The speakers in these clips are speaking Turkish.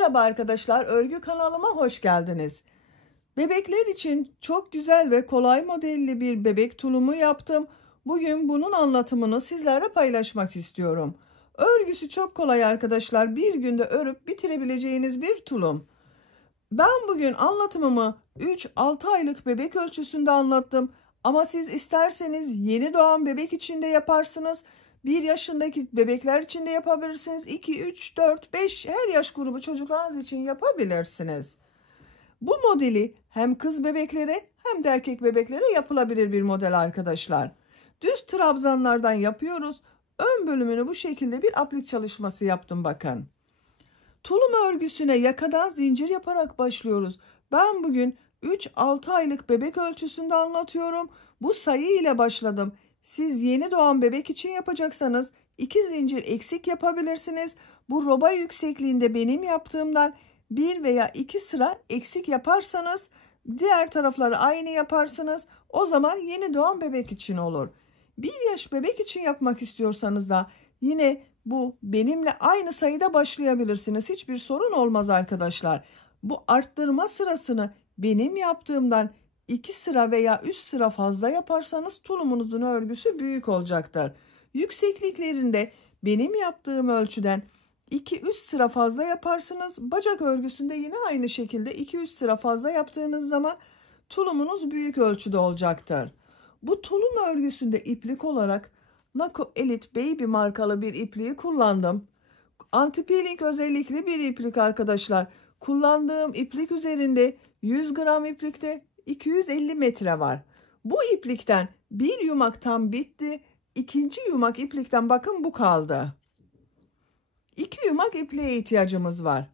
Merhaba arkadaşlar, örgü kanalıma hoş geldiniz. Bebekler için çok güzel ve kolay modelli bir bebek tulumu yaptım. Bugün bunun anlatımını sizlerle paylaşmak istiyorum. Örgüsü çok kolay arkadaşlar, bir günde örüp bitirebileceğiniz bir tulum. Ben bugün anlatımımı 3-6 aylık bebek ölçüsünde anlattım. Ama siz isterseniz yeni doğan bebek için de yaparsınız. 1 yaşındaki bebekler için de yapabilirsiniz. 2, 3, 4, 5 her yaş grubu çocuklarınız için yapabilirsiniz. Bu modeli hem kız bebeklere hem de erkek bebeklere yapılabilir bir model arkadaşlar. Düz trabzanlardan yapıyoruz. Ön bölümünü bu şekilde bir aplik çalışması yaptım bakın. Tulum örgüsüne yakadan zincir yaparak başlıyoruz. Ben bugün 3-6 aylık bebek ölçüsünde anlatıyorum. Bu sayı ile başladım. Siz yeni doğan bebek için yapacaksanız 2 zincir eksik yapabilirsiniz. Bu roba yüksekliğinde benim yaptığımdan 1 veya 2 sıra eksik yaparsanız diğer tarafları aynı yaparsınız. O zaman yeni doğan bebek için olur. 1 yaş bebek için yapmak istiyorsanız da yine bu benimle aynı sayıda başlayabilirsiniz. Hiçbir sorun olmaz arkadaşlar. Bu arttırma sırasını benim yaptığımdan 2 sıra veya 3 sıra fazla yaparsanız tulumunuzun örgüsü büyük olacaktır. Yüksekliklerinde benim yaptığım ölçüden 2-3 sıra fazla yaparsınız. Bacak örgüsünde yine aynı şekilde 2-3 sıra fazla yaptığınız zaman tulumunuz büyük ölçüde olacaktır. Bu tulum örgüsünde iplik olarak Nako Elite Baby markalı bir ipliği kullandım. Anti-peeling özellikli bir iplik arkadaşlar. Kullandığım iplik üzerinde 100 gram iplikte 250 metre var. Bu iplikten bir yumak tam bitti. İkinci yumak iplikten bakın bu kaldı. 2 yumak ipliğe ihtiyacımız var.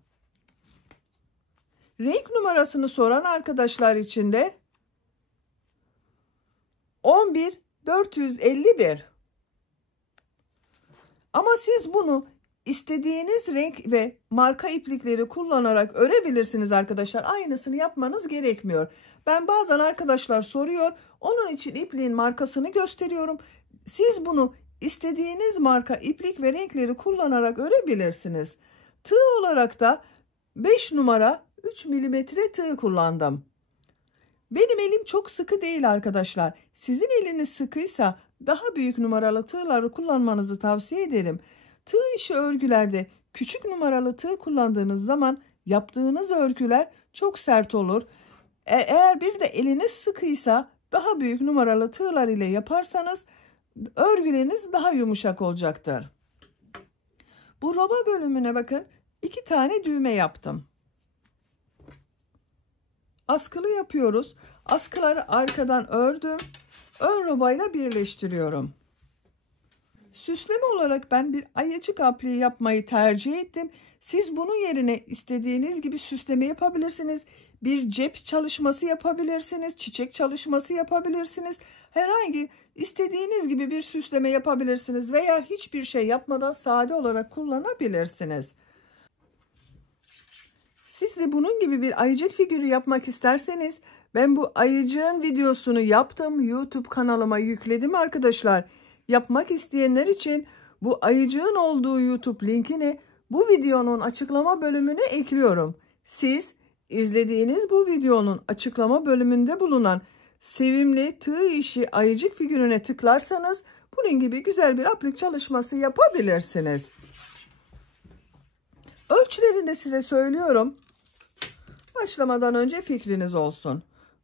Renk numarasını soran arkadaşlar için de 11-451. Ama siz bunu istediğiniz renk ve marka iplikleri kullanarak örebilirsiniz arkadaşlar. Aynısını yapmanız gerekmiyor. Ben bazen arkadaşlar soruyor. Onun için ipliğin markasını gösteriyorum. Siz bunu istediğiniz marka iplik ve renkleri kullanarak örebilirsiniz. Tığ olarak da 5 numara 3 milimetre tığ kullandım. Benim elim çok sıkı değil arkadaşlar. Sizin eliniz sıkıysa daha büyük numaralı tığları kullanmanızı tavsiye ederim. Tığ işi örgülerde küçük numaralı tığ kullandığınız zaman yaptığınız örgüler çok sert olur. Eğer bir de eliniz sıkıysa daha büyük numaralı tığlar ile yaparsanız örgüleriniz daha yumuşak olacaktır. Bu roba bölümüne bakın 2 tane düğme yaptım. Askılı yapıyoruz. Askıları arkadan ördüm. Ön robayla birleştiriyorum. Süsleme olarak ben bir ayıcık apliği yapmayı tercih ettim. Siz bunun yerine istediğiniz gibi süsleme yapabilirsiniz. Bir cep çalışması yapabilirsiniz. Çiçek çalışması yapabilirsiniz. Herhangi istediğiniz gibi bir süsleme yapabilirsiniz. Veya hiçbir şey yapmadan sade olarak kullanabilirsiniz. Siz de bunun gibi bir ayıcık figürü yapmak isterseniz ben bu ayıcığın videosunu yaptım. YouTube kanalıma yükledim arkadaşlar. Yapmak isteyenler için bu ayıcığın olduğu YouTube linkini bu videonun açıklama bölümüne ekliyorum. Siz izlediğiniz bu videonun açıklama bölümünde bulunan sevimli tığ işi ayıcık figürüne tıklarsanız bunun gibi güzel bir aplik çalışması yapabilirsiniz. Ölçülerini de size söylüyorum. Başlamadan önce fikriniz olsun.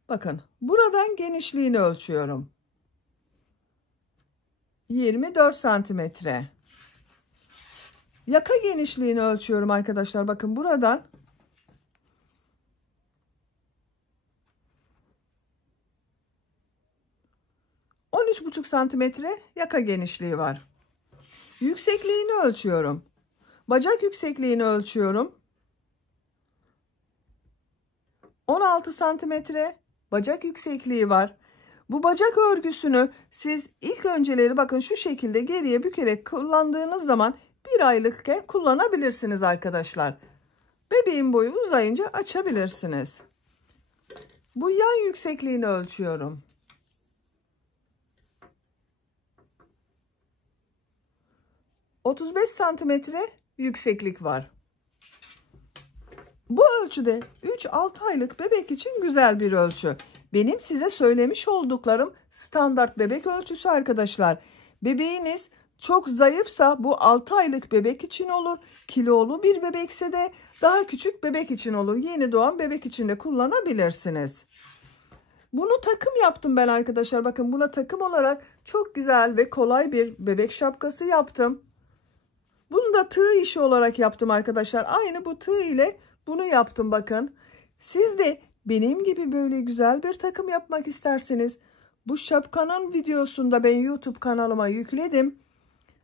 Bakın buradan genişliğini ölçüyorum. 24 santimetre. Yaka genişliğini ölçüyorum arkadaşlar. Bakın buradan 13,5 santimetre yaka genişliği var. Yüksekliğini ölçüyorum. Bacak yüksekliğini ölçüyorum. 16 santimetre bacak yüksekliği var. Bu bacak örgüsünü siz ilk önceleri bakın şu şekilde geriye bükerek kullandığınız zaman 1 aylıkken kullanabilirsiniz arkadaşlar. Bebeğin boyu uzayınca açabilirsiniz. Bu yan yüksekliğini ölçüyorum. 35 santimetre yükseklik var. Bu ölçüde 3-6 aylık bebek için güzel bir ölçü. Benim size söylemiş olduklarım standart bebek ölçüsü arkadaşlar. Bebeğiniz çok zayıfsa bu 6 aylık bebek için olur. Kilolu bir bebekse de daha küçük bebek için olur. Yeni doğan bebek için de kullanabilirsiniz. Bunu takım yaptım ben arkadaşlar. Bakın buna takım olarak çok güzel ve kolay bir bebek şapkası yaptım. Bunu da tığ işi olarak yaptım arkadaşlar. Aynı bu tığ ile bunu yaptım bakın. Siz de benim gibi böyle güzel bir takım yapmak isterseniz bu şapkanın videosunu da ben YouTube kanalıma yükledim.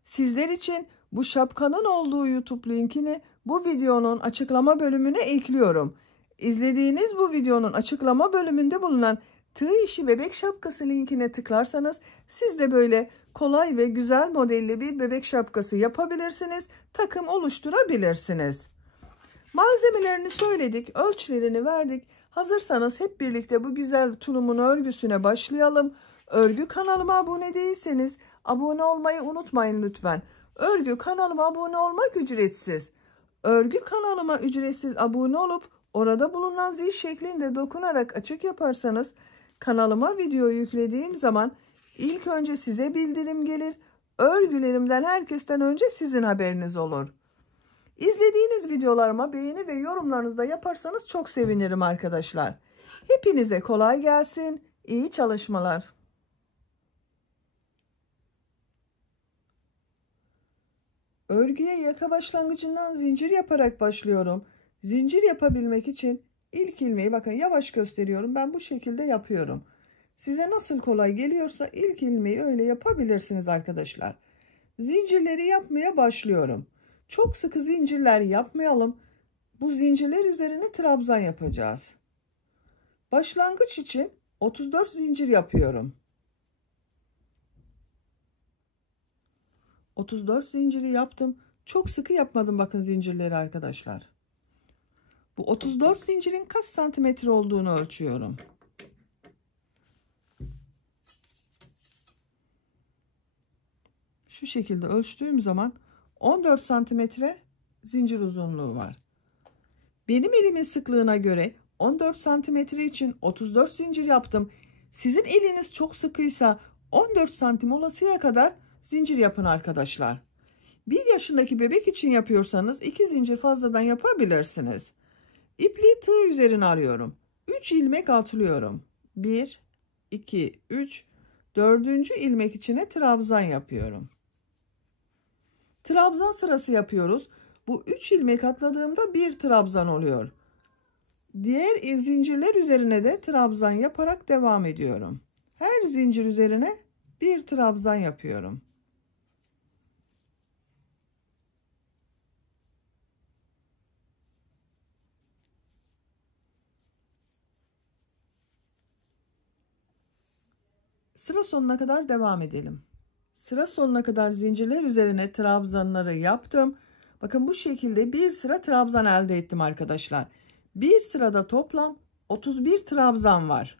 Sizler için bu şapkanın olduğu YouTube linkini bu videonun açıklama bölümüne ekliyorum. İzlediğiniz bu videonun açıklama bölümünde bulunan tığ işi bebek şapkası linkine tıklarsanız siz de böyle kolay ve güzel modelli bir bebek şapkası yapabilirsiniz. Takım oluşturabilirsiniz. Malzemelerini söyledik, ölçülerini verdik. Hazırsanız hep birlikte bu güzel tulumun örgüsüne başlayalım. Örgü kanalıma abone değilseniz abone olmayı unutmayın lütfen. Örgü kanalıma abone olmak ücretsiz. Örgü kanalıma ücretsiz abone olup orada bulunan zil şeklinde dokunarak açık yaparsanız kanalıma video yüklediğim zaman ilk önce size bildirim gelir. Örgülerimden herkesten önce sizin haberiniz olur. İzlediğiniz videolarıma beğeni ve yorumlarınızı da yaparsanız çok sevinirim arkadaşlar. Hepinize kolay gelsin. İyi çalışmalar. Örgüye yaka başlangıcından zincir yaparak başlıyorum. Zincir yapabilmek için ilk ilmeği bakın yavaş gösteriyorum. Ben bu şekilde yapıyorum. Size nasıl kolay geliyorsa ilk ilmeği öyle yapabilirsiniz arkadaşlar. Zincirleri yapmaya başlıyorum. Çok sıkı zincirler yapmayalım. Bu zincirler üzerine trabzan yapacağız. Başlangıç için 34 zincir yapıyorum. 34 zinciri yaptım. Çok sıkı yapmadım bakın zincirleri arkadaşlar. Bu 34 zincirin kaç santimetre olduğunu ölçüyorum. Şu şekilde ölçtüğüm zaman 14 santimetre zincir uzunluğu var. Benim elimin sıklığına göre 14 santimetre için 34 zincir yaptım. Sizin eliniz çok sıkıysa 14 santim olasıya kadar zincir yapın arkadaşlar. 1 yaşındaki bebek için yapıyorsanız 2 zincir fazladan yapabilirsiniz. İpliği tığ üzerine alıyorum. 3 ilmek atlıyorum. 1, 2, 3, 4. ilmek içine trabzan yapıyorum. Trabzan sırası yapıyoruz. Bu 3 ilmek atladığımda bir trabzan oluyor. Diğer zincirler üzerine de trabzan yaparak devam ediyorum. Her zincir üzerine bir trabzan yapıyorum. Sıra sonuna kadar devam edelim. Sıra sonuna kadar zincirler üzerine trabzanları yaptım. Bakın bu şekilde bir sıra trabzan elde ettim arkadaşlar. Bir sırada toplam 31 trabzan var.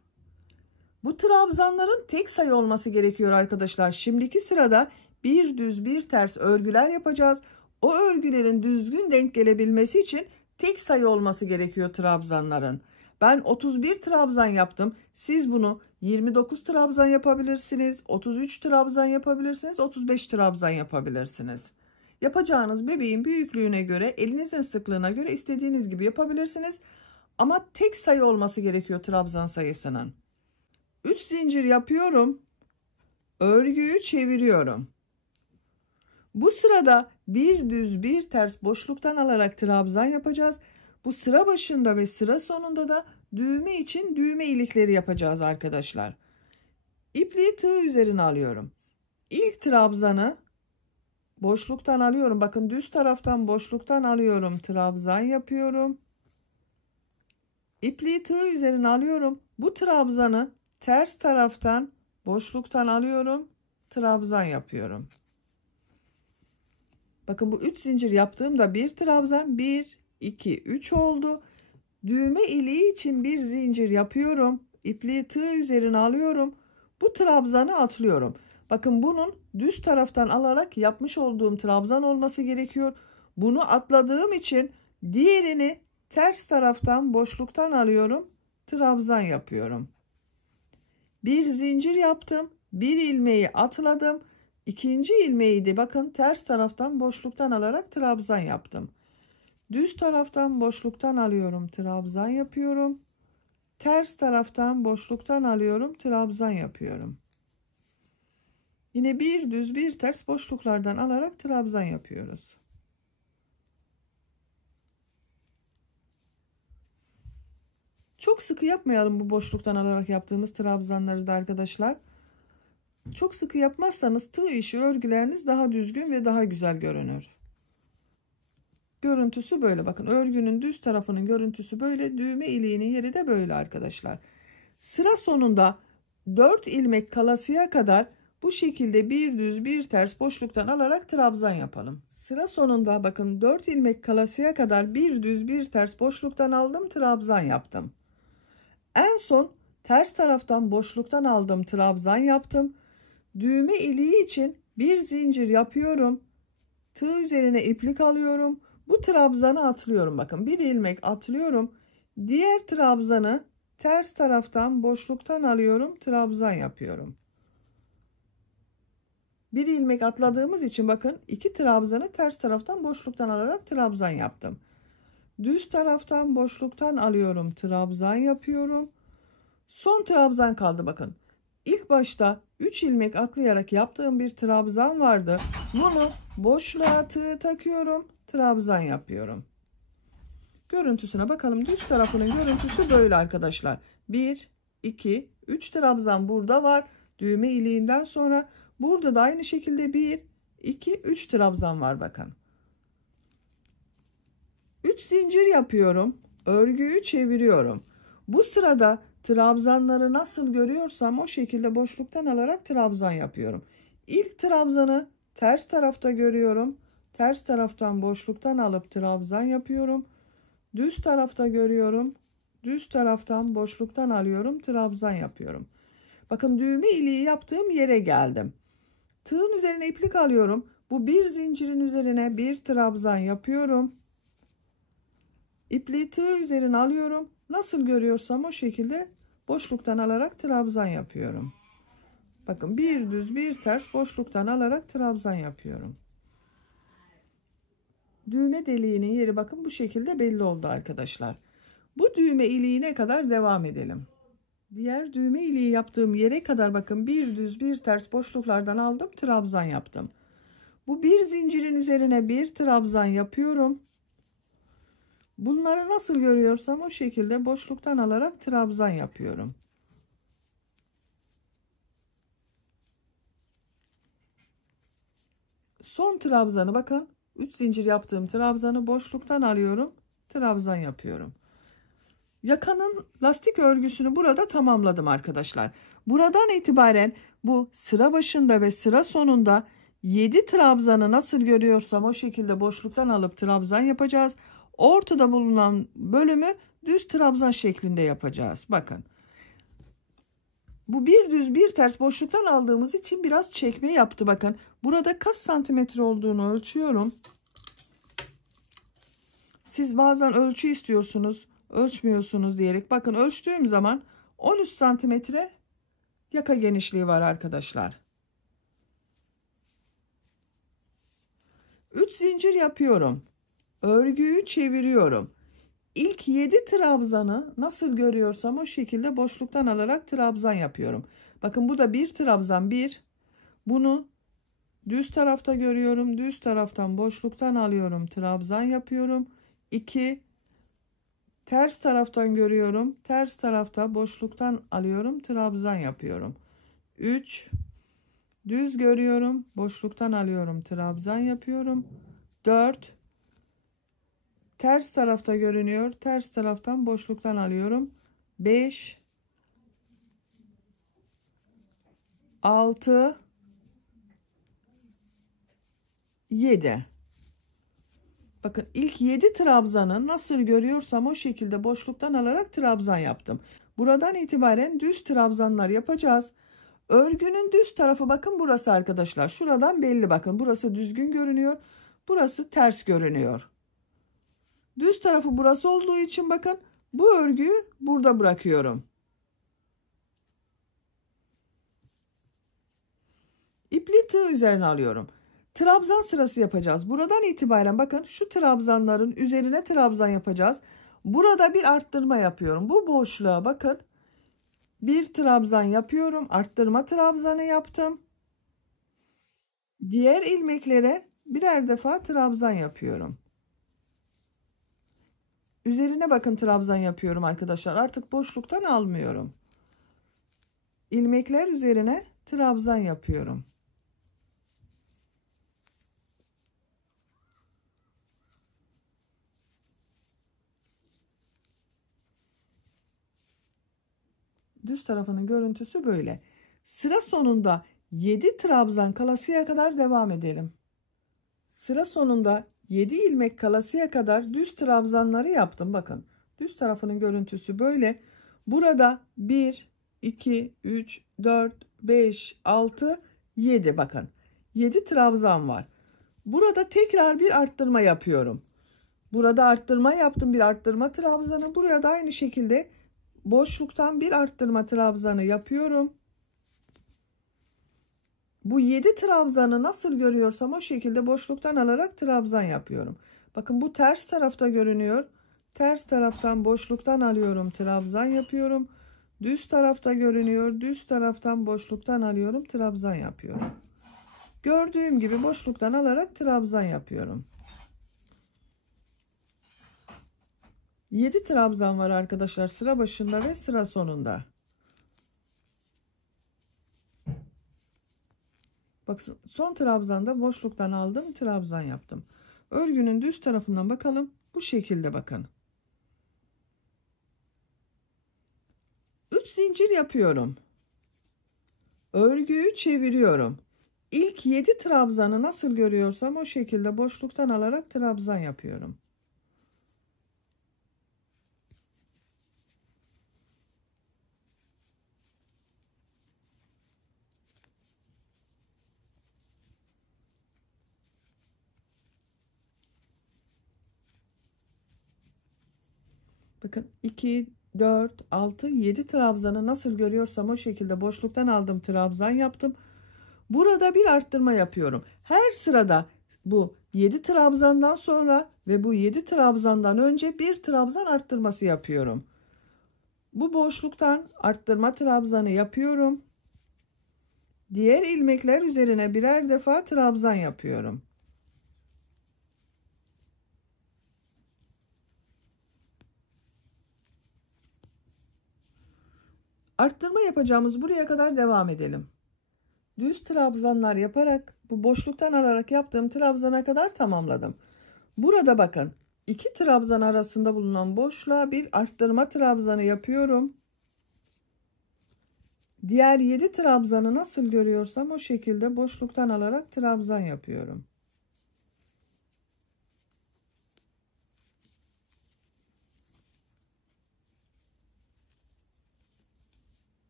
Bu trabzanların tek sayı olması gerekiyor arkadaşlar. Şimdiki sırada bir düz bir ters örgüler yapacağız. O örgülerin düzgün denk gelebilmesi için tek sayı olması gerekiyor trabzanların. Ben 31 trabzan yaptım. Siz bunu 29 trabzan yapabilirsiniz, 33 trabzan yapabilirsiniz, 35 trabzan yapabilirsiniz. Yapacağınız bebeğin büyüklüğüne göre, elinizin sıklığına göre istediğiniz gibi yapabilirsiniz. Ama tek sayı olması gerekiyor trabzan sayısının. 3 zincir yapıyorum. Örgüyü çeviriyorum. Bu sırada bir düz bir ters boşluktan alarak trabzan yapacağız. Bu sıra başında ve sıra sonunda da düğme için düğme ilikleri yapacağız arkadaşlar. İpliği tığ üzerine alıyorum. İlk trabzanı boşluktan alıyorum. Bakın düz taraftan boşluktan alıyorum. Trabzan yapıyorum. İpliği tığ üzerine alıyorum. Bu trabzanı ters taraftan boşluktan alıyorum. Trabzan yapıyorum. Bakın bu 3 zincir yaptığımda bir trabzan 1, 2, 3 oldu. Düğme iliği için bir zincir yapıyorum. İpliği tığ üzerine alıyorum. Bu trabzanı atlıyorum. Bakın bunun düz taraftan alarak yapmış olduğum trabzan olması gerekiyor. Bunu atladığım için diğerini Ters taraftan boşluktan alıyorum. Trabzan yapıyorum. Bir zincir yaptım. Bir ilmeği atladım. İkinci ilmeği de bakın ters taraftan boşluktan alarak trabzan yaptım. Düz taraftan boşluktan alıyorum. Trabzan yapıyorum. Ters taraftan boşluktan alıyorum. Trabzan yapıyorum. Yine bir düz bir ters boşluklardan alarak trabzan yapıyoruz. Çok sıkı yapmayalım bu boşluktan alarak yaptığımız trabzanları da arkadaşlar. Çok sıkı yapmazsanız tığ işi örgüleriniz daha düzgün ve daha güzel görünür. Görüntüsü böyle, bakın örgünün düz tarafının görüntüsü böyle, düğme iliğinin yeri de böyle arkadaşlar. Sıra sonunda 4 ilmek kalasıya kadar bu şekilde bir düz bir ters boşluktan alarak trabzan yapalım. Sıra sonunda bakın 4 ilmek kalasıya kadar bir düz bir ters boşluktan aldım, trabzan yaptım. En son ters taraftan boşluktan aldım, trabzan yaptım. Düğme iliği için bir zincir yapıyorum. Tığ üzerine iplik alıyorum. Bu trabzanı atlıyorum. Bakın bir ilmek atlıyorum. Diğer trabzanı ters taraftan boşluktan alıyorum. Trabzan yapıyorum. Bir ilmek atladığımız için bakın iki trabzanı ters taraftan boşluktan alarak trabzan yaptım. Düz taraftan boşluktan alıyorum. Trabzan yapıyorum. Son trabzan kaldı bakın. İlk başta 3 ilmek atlayarak yaptığım bir trabzan vardı. Bunu boşluğa tığ takıyorum. Trabzan yapıyorum. Görüntüsüne bakalım. Düz tarafının görüntüsü böyle arkadaşlar. 1, 2, 3 trabzan burada var. Düğme iliğinden sonra burada da aynı şekilde 1, 2, 3 trabzan var bakın. 3 zincir yapıyorum. Örgüyü çeviriyorum. Bu sırada trabzanları nasıl görüyorsam o şekilde boşluktan alarak trabzan yapıyorum. İlk trabzanı ters tarafta görüyorum. Ters taraftan boşluktan alıp trabzan yapıyorum. Düz tarafta görüyorum. Düz taraftan boşluktan alıyorum. Trabzan yapıyorum. Bakın düğme iliği yaptığım yere geldim. Tığın üzerine iplik alıyorum. Bu bir zincirin üzerine bir trabzan yapıyorum. İpliği tığ üzerine alıyorum. Nasıl görüyorsam o şekilde boşluktan alarak trabzan yapıyorum. Bakın bir düz bir ters boşluktan alarak trabzan yapıyorum. Düğme deliğinin yeri bakın bu şekilde belli oldu arkadaşlar. Bu düğme iliğine kadar devam edelim. Diğer düğme iliği yaptığım yere kadar bakın bir düz bir ters boşluklardan aldım, trabzan yaptım. Bu bir zincirin üzerine bir trabzan yapıyorum. Bunları nasıl görüyorsam o şekilde boşluktan alarak trabzan yapıyorum. Son trabzanı bakın 3 zincir yaptığım trabzanı boşluktan alıyorum, trabzan yapıyorum. Yakanın lastik örgüsünü burada tamamladım arkadaşlar. Buradan itibaren bu sıra başında ve sıra sonunda 7 trabzanı nasıl görüyorsam o şekilde boşluktan alıp trabzan yapacağız. Ortada bulunan bölümü düz trabzan şeklinde yapacağız. Bakın. Bu bir düz bir ters boşluktan aldığımız için biraz çekme yaptı. Bakın. Burada kaç santimetre olduğunu ölçüyorum. Siz bazen ölçü istiyorsunuz, ölçmüyorsunuz diyerek. Bakın ölçtüğüm zaman 13 santimetre yaka genişliği var arkadaşlar. 3 zincir yapıyorum. Örgüyü çeviriyorum. İlk 7 trabzanı nasıl görüyorsam o şekilde boşluktan alarak trabzan yapıyorum. Bakın bu da bir trabzan, bir. Bunu düz tarafta görüyorum. Düz taraftan boşluktan alıyorum. Trabzan yapıyorum. 2. Ters taraftan görüyorum. Ters tarafta boşluktan alıyorum. Trabzan yapıyorum. 3. Düz görüyorum. Boşluktan alıyorum. Trabzan yapıyorum. 4. Ters tarafta görünüyor. Ters taraftan boşluktan alıyorum. 5. 6. 7. Bakın ilk 7 trabzanı nasıl görüyorsam o şekilde boşluktan alarak trabzan yaptım. Buradan itibaren düz trabzanlar yapacağız. Örgünün düz tarafı bakın burası arkadaşlar. Şuradan belli bakın. Burası düzgün görünüyor. Burası ters görünüyor. Düz tarafı burası olduğu için bakın bu örgüyü burada bırakıyorum. İpli tığ üzerine alıyorum. Trabzan sırası yapacağız. Buradan itibaren bakın şu trabzanların üzerine trabzan yapacağız. Burada bir arttırma yapıyorum. Bu boşluğa bakın. Bir trabzan yapıyorum. Arttırma trabzanı yaptım. Diğer ilmeklere birer defa trabzan yapıyorum. Üzerine bakın trabzan yapıyorum arkadaşlar. Artık boşluktan almıyorum. İlmekler üzerine trabzan yapıyorum. Düz tarafının görüntüsü böyle. Sıra sonunda 7 trabzan kalasıya kadar devam edelim. Sıra sonunda 7 ilmek kalasıya kadar düz trabzanları yaptım. Bakın düz tarafının görüntüsü böyle. Burada 1, 2, 3, 4, 5, 6, 7 bakın. 7 trabzan var. Burada tekrar bir arttırma yapıyorum. Burada arttırma yaptım, bir arttırma trabzanı. Buraya da aynı şekilde boşluktan bir arttırma trabzanı yapıyorum. Bu 7 trabzanı nasıl görüyorsam o şekilde boşluktan alarak trabzan yapıyorum. Bakın bu ters tarafta görünüyor. Ters taraftan boşluktan alıyorum, trabzan yapıyorum. Düz tarafta görünüyor. Düz taraftan boşluktan alıyorum, trabzan yapıyorum. Gördüğüm gibi boşluktan alarak trabzan yapıyorum. 7 trabzan var arkadaşlar sıra başında ve sıra sonunda. Bak son trabzanda boşluktan aldım, trabzan yaptım. Örgünün düz tarafından bakalım. Bu şekilde bakın. 3 zincir yapıyorum. Örgüyü çeviriyorum. İlk 7 trabzanı nasıl görüyorsam o şekilde boşluktan alarak trabzan yapıyorum. Bakın 2, 4, 6, 7 trabzanı nasıl görüyorsam o şekilde boşluktan aldım, trabzan yaptım. Burada bir arttırma yapıyorum. Her sırada bu 7 trabzandan sonra ve bu 7 trabzandan önce bir trabzan arttırması yapıyorum. Bu boşluktan arttırma trabzanı yapıyorum. Diğer ilmekler üzerine birer defa trabzan yapıyorum. Arttırma yapacağımız buraya kadar devam edelim. Düz trabzanlar yaparak bu boşluktan alarak yaptığım trabzana kadar tamamladım. Burada bakın 2 trabzan arasında bulunan boşluğa bir arttırma trabzanı yapıyorum. Diğer 7 trabzanı nasıl görüyorsam o şekilde boşluktan alarak trabzan yapıyorum.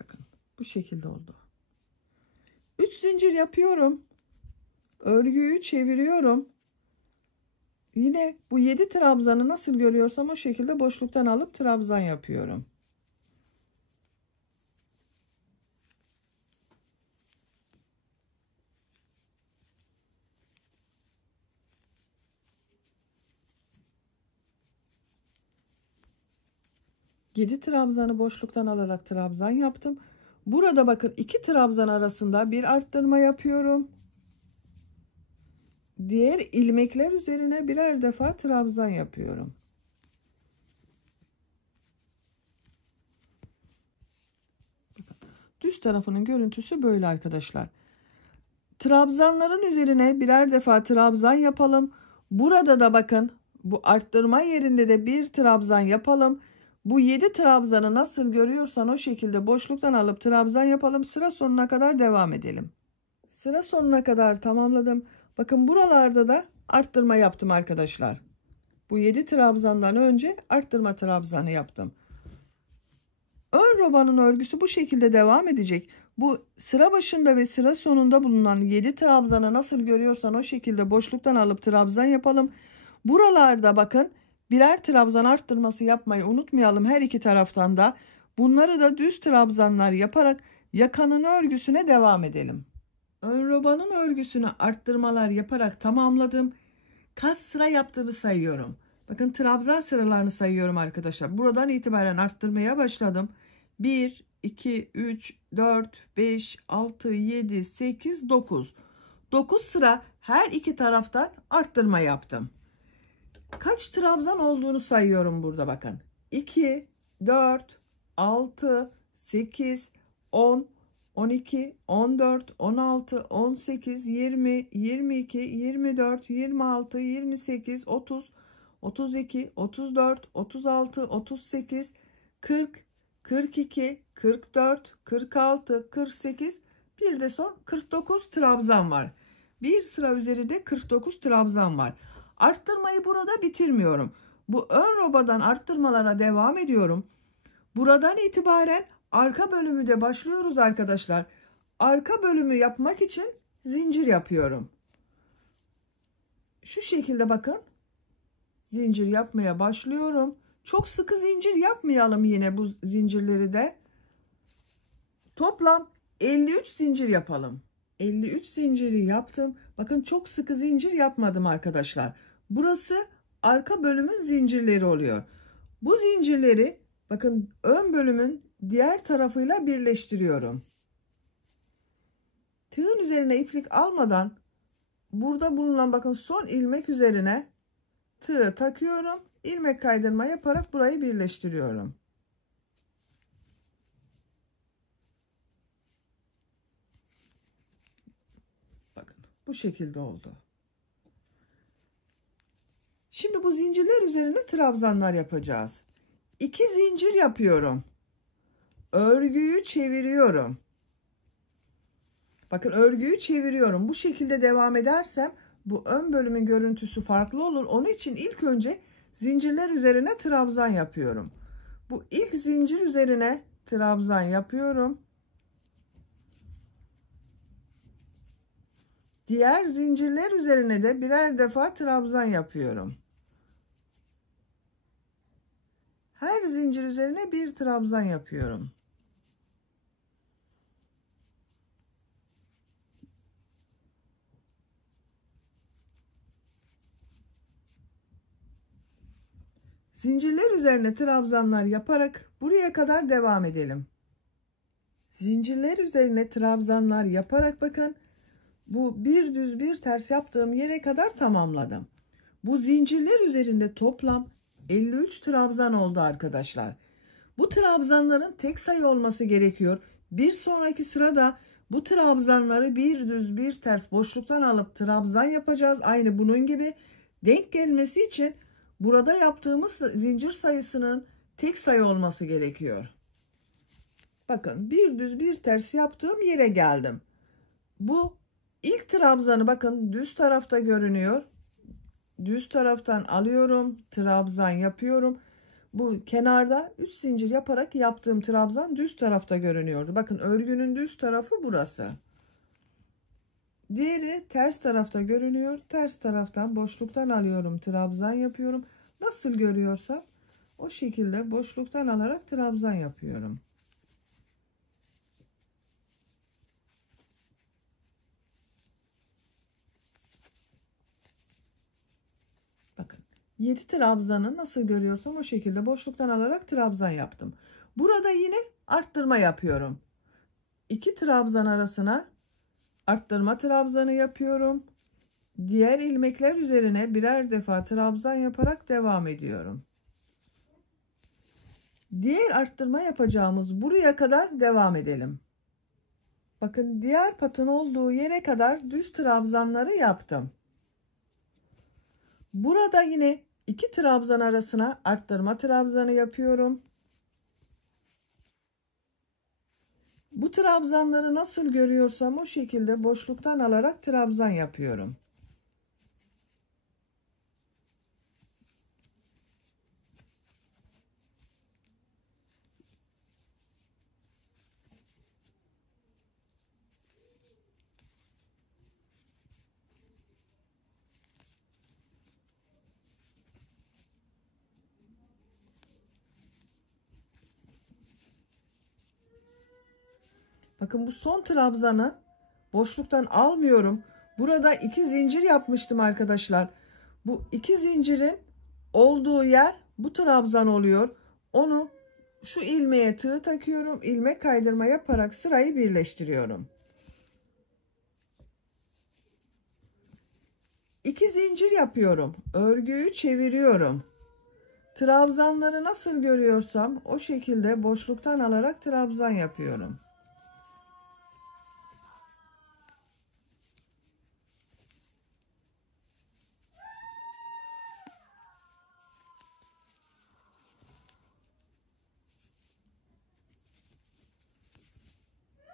Bakın bu şekilde oldu. 3 zincir yapıyorum. Örgüyü çeviriyorum. Yine bu 7 trabzanı nasıl görüyorsam o şekilde boşluktan alıp trabzan yapıyorum. Yedi trabzanı boşluktan alarak trabzan yaptım. Burada bakın 2 trabzan arasında bir arttırma yapıyorum. Diğer ilmekler üzerine birer defa trabzan yapıyorum. Düz tarafının görüntüsü böyle arkadaşlar. Trabzanların üzerine birer defa trabzan yapalım. Burada da bakın bu arttırma yerinde de bir trabzan yapalım. Bu 7 trabzanı nasıl görüyorsan o şekilde boşluktan alıp trabzan yapalım. Sıra sonuna kadar devam edelim. Sıra sonuna kadar tamamladım. Bakın buralarda da arttırma yaptım arkadaşlar. Bu 7 trabzandan önce arttırma trabzanı yaptım. Ön robanın örgüsü bu şekilde devam edecek. Bu sıra başında ve sıra sonunda bulunan 7 trabzanı nasıl görüyorsan o şekilde boşluktan alıp trabzan yapalım. Buralarda bakın birer trabzan arttırması yapmayı unutmayalım her iki taraftan da. Bunları da düz trabzanlar yaparak yakanın örgüsüne devam edelim. Ön robanın örgüsünü arttırmalar yaparak tamamladım. Kaç sıra yaptığımı sayıyorum. Bakın trabzan sıralarını sayıyorum arkadaşlar. Buradan itibaren arttırmaya başladım. 1, 2, 3, 4, 5, 6, 7, 8, 9. 9 sıra her iki taraftan arttırma yaptım. Kaç trabzan olduğunu sayıyorum burada bakın. 2, 4, 6, 8, 10, 12, 14, 16, 18, 20, 22, 24, 26, 28, 30, 32, 34, 36, 38, 40, 42, 44, 46, 48, bir de son 49 trabzan var. Bir sıra üzerinde 49 trabzan var. Arttırmayı burada bitirmiyorum. Bu ön robadan arttırmalara devam ediyorum. Buradan itibaren arka bölümü de başlıyoruz arkadaşlar. Arka bölümü yapmak için zincir yapıyorum. Şu şekilde bakın. Zincir yapmaya başlıyorum. Çok sıkı zincir yapmayalım yine bu zincirleri de. Toplam 53 zincir yapalım. 53 zinciri yaptım. Bakın çok sıkı zincir yapmadım arkadaşlar. Burası arka bölümün zincirleri oluyor. Bu zincirleri bakın ön bölümün diğer tarafıyla birleştiriyorum. Tığın üzerine iplik almadan burada bulunan bakın son ilmek üzerine tığı takıyorum. İlmek kaydırma yaparak burayı birleştiriyorum. Bakın bu şekilde oldu. Şimdi bu zincirler üzerine trabzanlar yapacağız. 2 zincir yapıyorum. Örgüyü çeviriyorum. Bakın örgüyü çeviriyorum. Bu şekilde devam edersem bu ön bölümün görüntüsü farklı olur. Onun için ilk önce zincirler üzerine trabzan yapıyorum. Bu ilk zincir üzerine trabzan yapıyorum. Diğer zincirler üzerine de birer defa trabzan yapıyorum. Her zincir üzerine bir trabzan yapıyorum. Zincirler üzerine trabzanlar yaparak buraya kadar devam edelim. Zincirler üzerine trabzanlar yaparak bakın bu bir düz bir ters yaptığım yere kadar tamamladım. Bu zincirler üzerinde toplam 53 trabzan oldu arkadaşlar. Bu trabzanların tek sayı olması gerekiyor. Bir sonraki sırada bu trabzanları bir düz bir ters boşluktan alıp trabzan yapacağız. Aynı bunun gibi denk gelmesi için burada yaptığımız zincir sayısının tek sayı olması gerekiyor. Bakın bir düz bir ters yaptığım yere geldim. Bu ilk trabzanı bakın düz tarafta görünüyor. Düz taraftan alıyorum, trabzan yapıyorum. Bu kenarda 3 zincir yaparak yaptığım trabzan düz tarafta görünüyordu. Bakın örgünün düz tarafı burası. Diğeri ters tarafta görünüyor. Ters taraftan boşluktan alıyorum, trabzan yapıyorum. Nasıl görüyorsam o şekilde boşluktan alarak trabzan yapıyorum. Bakın 7 trabzanı nasıl görüyorsam o şekilde boşluktan alarak trabzan yaptım. Burada yine arttırma yapıyorum. 2 trabzan arasına arttırma trabzanı yapıyorum. Diğer ilmekler üzerine birer defa trabzan yaparak devam ediyorum. Diğer arttırma yapacağımız buraya kadar devam edelim. Bakın diğer patın olduğu yere kadar düz trabzanları yaptım. Burada yine 2 trabzan arasına arttırma trabzanı yapıyorum. Bu trabzanları nasıl görüyorsam o şekilde boşluktan alarak trabzan yapıyorum. Bakın bu son trabzanı boşluktan almıyorum. Burada 2 zincir yapmıştım arkadaşlar. Bu 2 zincirin olduğu yer bu trabzan oluyor. Onu şu ilmeğe tığ takıyorum. İlmek kaydırma yaparak sırayı birleştiriyorum. 2 zincir yapıyorum. Örgüyü çeviriyorum. Trabzanları nasıl görüyorsam o şekilde boşluktan alarak trabzan yapıyorum.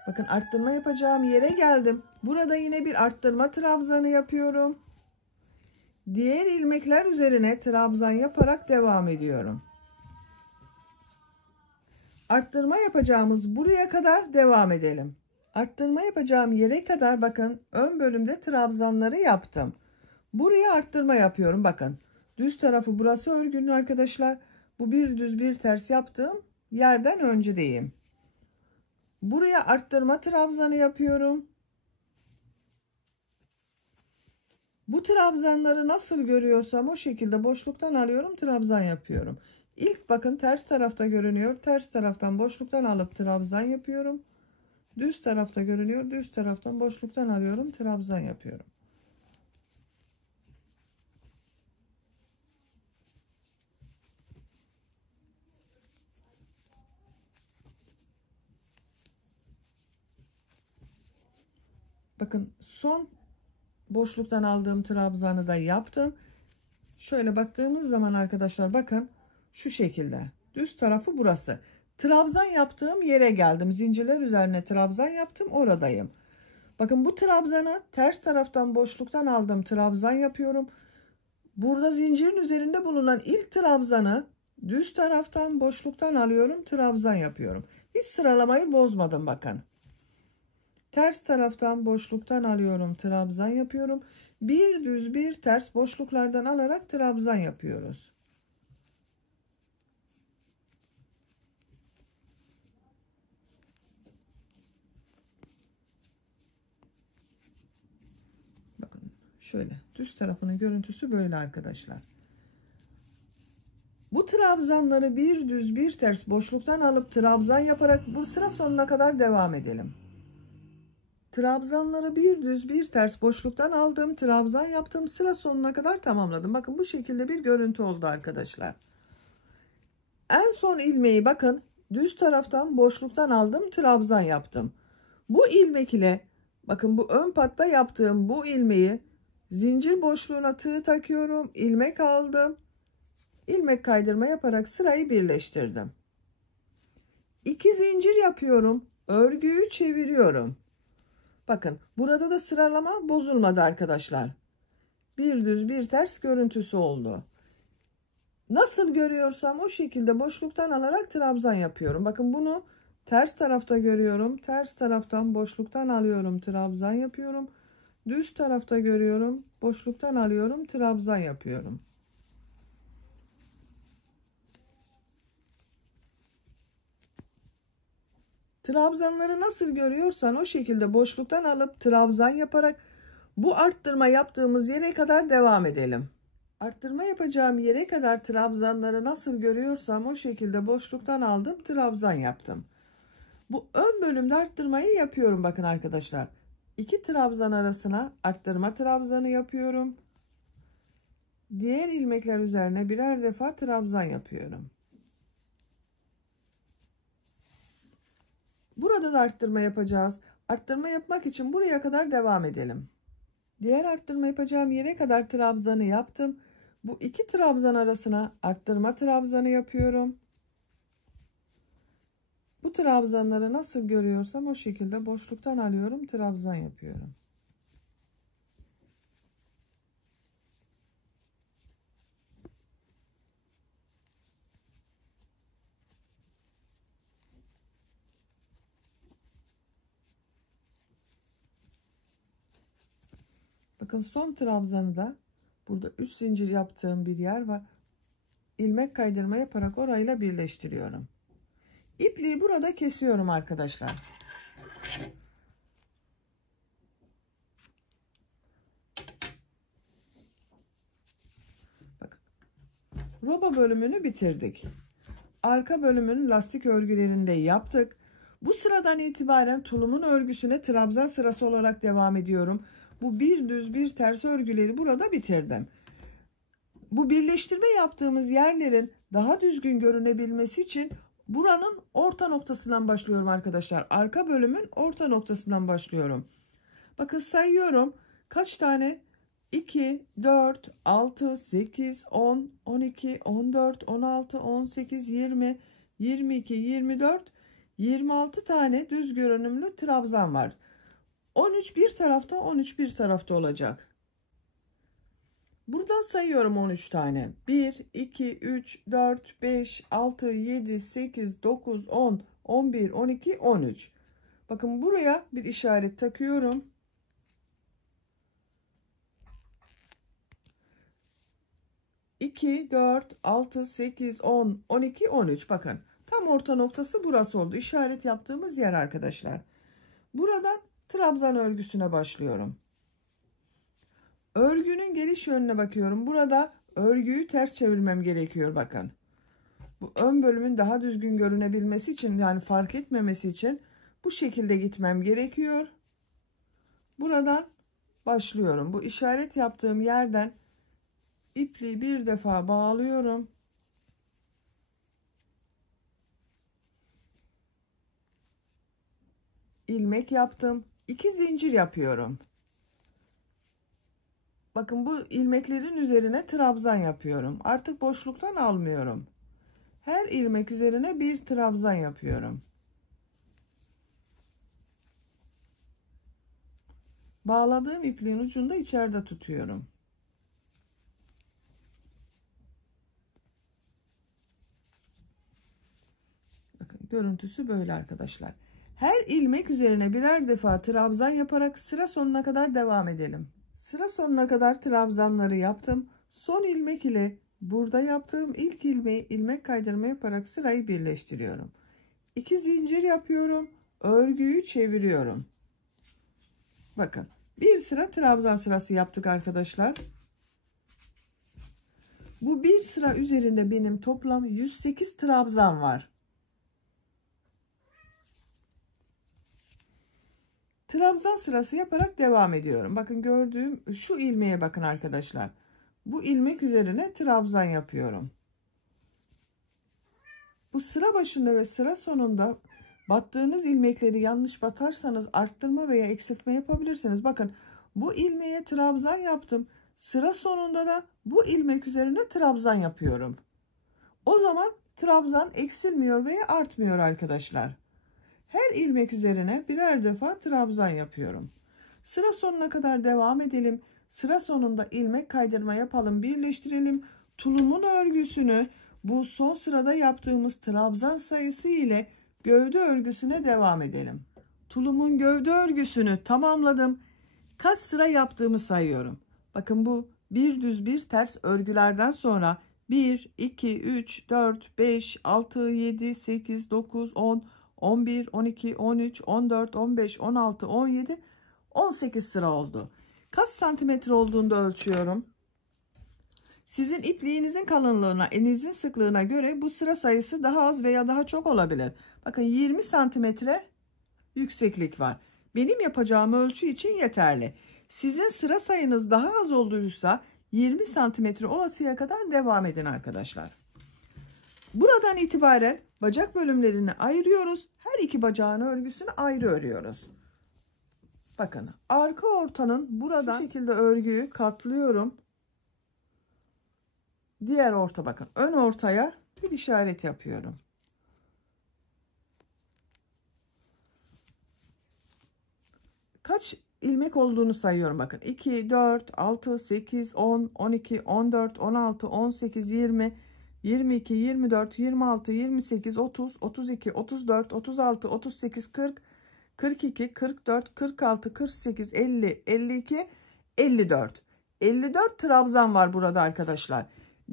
Bakın arttırma yapacağım yere geldim. Burada yine bir arttırma trabzanı yapıyorum. Diğer ilmekler üzerine trabzan yaparak devam ediyorum. Arttırma yapacağımız buraya kadar devam edelim. Arttırma yapacağım yere kadar bakın ön bölümde trabzanları yaptım. Buraya arttırma yapıyorum bakın. Düz tarafı burası örgünün arkadaşlar. Bu bir düz bir ters yaptığım yerden öncedeyim. Buraya arttırma trabzanı yapıyorum. Bu trabzanları nasıl görüyorsam o şekilde boşluktan alıyorum, trabzan yapıyorum. İlk bakın ters tarafta görünüyor. Ters taraftan boşluktan alıp trabzan yapıyorum. Düz tarafta görünüyor. Düz taraftan boşluktan alıyorum, trabzan yapıyorum. Bakın son boşluktan aldığım trabzanı da yaptım. Şöyle baktığımız zaman arkadaşlar bakın şu şekilde. Düz tarafı burası. Trabzan yaptığım yere geldim. Zincirler üzerine trabzan yaptım. Oradayım. Bakın bu trabzanı ters taraftan boşluktan aldım. Trabzan yapıyorum. Burada zincirin üzerinde bulunan ilk trabzanı düz taraftan boşluktan alıyorum. Trabzan yapıyorum. Hiç sıralamayı bozmadım bakın. Ters taraftan boşluktan alıyorum, trabzan yapıyorum. Bir düz bir ters boşluklardan alarak trabzan yapıyoruz. Bakın şöyle düz tarafının görüntüsü böyle arkadaşlar. Bu trabzanları bir düz bir ters boşluktan alıp trabzan yaparak bu sıra sonuna kadar devam edelim. Trabzanları bir düz bir ters boşluktan aldım, trabzan yaptım, sıra sonuna kadar tamamladım. Bakın bu şekilde bir görüntü oldu arkadaşlar. En son ilmeği bakın düz taraftan boşluktan aldım, trabzan yaptım. Bu ilmek ile bakın bu ön patta yaptığım bu ilmeği zincir boşluğuna tığ takıyorum, ilmek aldım, ilmek kaydırma yaparak sırayı birleştirdim. 2 zincir yapıyorum, örgüyü çeviriyorum. Bakın burada da sıralama bozulmadı arkadaşlar. Bir düz bir ters görüntüsü oldu. Nasıl görüyorsam o şekilde boşluktan alarak trabzan yapıyorum. Bakın bunu ters tarafta görüyorum. Ters taraftan boşluktan alıyorum, trabzan yapıyorum. Düz tarafta görüyorum. Boşluktan alıyorum, trabzan yapıyorum. Trabzanları nasıl görüyorsan o şekilde boşluktan alıp trabzan yaparak bu arttırma yaptığımız yere kadar devam edelim. Arttırma yapacağım yere kadar trabzanları nasıl görüyorsam o şekilde boşluktan aldım, trabzan yaptım. Bu ön bölümde arttırmayı yapıyorum bakın arkadaşlar. 2 trabzan arasına arttırma trabzanı yapıyorum. Diğer ilmekler üzerine birer defa trabzan yapıyorum. Burada da arttırma yapacağız. Arttırma yapmak için buraya kadar devam edelim. Diğer arttırma yapacağım yere kadar trabzanı yaptım. Bu 2 trabzan arasına arttırma trabzanı yapıyorum. Bu trabzanları nasıl görüyorsam o şekilde boşluktan alıyorum, trabzan yapıyorum. Bakın son trabzanı da burada 3 zincir yaptığım bir yer var. İlmek kaydırma yaparak orayla birleştiriyorum. İpliği burada kesiyorum arkadaşlar. Bakın. Roba bölümünü bitirdik. Arka bölümün lastik örgülerini de yaptık. Bu sıradan itibaren tulumun örgüsüne trabzan sırası olarak devam ediyorum. Bu bir düz bir ters örgüleri burada bitirdim. Bu birleştirme yaptığımız yerlerin daha düzgün görünebilmesi için buranın orta noktasından başlıyorum arkadaşlar. Arka bölümün orta noktasından başlıyorum. Bakın sayıyorum. Kaç tane? 2, 4, 6, 8, 10, 12, 14, 16, 18, 20, 22, 24, 26 tane düz görünümlü trabzan var. 13 bir tarafta, 13 bir tarafta olacak. Buradan sayıyorum 13 tane. 1, 2, 3, 4, 5, 6, 7, 8, 9, 10, 11, 12, 13. Bakın buraya bir işaret takıyorum. İki, 4, 6, 8, 10, 12, 13. Bakın tam orta noktası burası oldu. İşaret yaptığımız yer arkadaşlar. Buradan trabzan örgüsüne başlıyorum. Örgünün geliş yönüne bakıyorum. Burada örgüyü ters çevirmem gerekiyor bakın. Bu ön bölümün daha düzgün görünebilmesi için, yani fark etmemesi için bu şekilde gitmem gerekiyor. Buradan başlıyorum. Bu işaret yaptığım yerden ipliği bir defa bağlıyorum. İlmek yaptım. 2 zincir yapıyorum. Bakın bu ilmeklerin üzerine trabzan yapıyorum. Artık boşluktan almıyorum. Her ilmek üzerine bir trabzan yapıyorum. Bağladığım ipliğin ucunu da içeride tutuyorum. Bakın görüntüsü böyle arkadaşlar. Her ilmek üzerine birer defa trabzan yaparak sıra sonuna kadar devam edelim. Sıra sonuna kadar trabzanları yaptım. Son ilmek ile burada yaptığım ilk ilmeği ilmek kaydırma yaparak sırayı birleştiriyorum. 2 zincir yapıyorum. Örgüyü çeviriyorum. Bakın bir sıra trabzan sırası yaptık arkadaşlar. Bu bir sıra üzerinde benim toplam 108 trabzan var. Trabzan sırası yaparak devam ediyorum. Bakın gördüğüm şu ilmeğe bakın arkadaşlar. Bu ilmek üzerine trabzan yapıyorum. Bu sıra başında ve sıra sonunda battığınız ilmekleri yanlış batarsanız arttırma veya eksiltme yapabilirsiniz. Bakın bu ilmeğe trabzan yaptım. Sıra sonunda da bu ilmek üzerine trabzan yapıyorum. O zaman trabzan eksilmiyor veya artmıyor arkadaşlar. Her ilmek üzerine birer defa trabzan yapıyorum. Sıra sonuna kadar devam edelim. Sıra sonunda ilmek kaydırma yapalım, birleştirelim. Tulumun örgüsünü bu son sırada yaptığımız trabzan sayısı ile gövde örgüsüne devam edelim. Tulumun gövde örgüsünü tamamladım. Kaç sıra yaptığımı sayıyorum. Bakın bu bir düz bir ters örgülerden sonra 1, 2, 3, 4, 5, 6, 7, 8, 9, 10, 11, 12, 13, 14, 15, 16, 17, 18 sıra oldu. Kaç santimetre olduğunu da ölçüyorum. Sizin ipliğinizin kalınlığına, elinizin sıklığına göre bu sıra sayısı daha az veya daha çok olabilir. Bakın 20 santimetre yükseklik var. Benim yapacağım ölçü için yeterli. Sizin sıra sayınız daha az olduysa 20 santimetre olasıya kadar devam edin arkadaşlar. Buradan itibaren bacak bölümlerini ayırıyoruz. Her iki bacağın örgüsünü ayrı örüyoruz. Bakın arka ortanın buradan şu şekilde örgüyü katlıyorum. Diğer orta bakın ön ortaya bir işaret yapıyorum. Kaç ilmek olduğunu sayıyorum bakın. 2, 4, 6, 8, 10, 12, 14, 16, 18, 20, 22, 24, 26, 28, 30, 32, 34, 36, 38, 40, 42, 44, 46, 48, 50, 52, 54. 54 trabzan var burada arkadaşlar.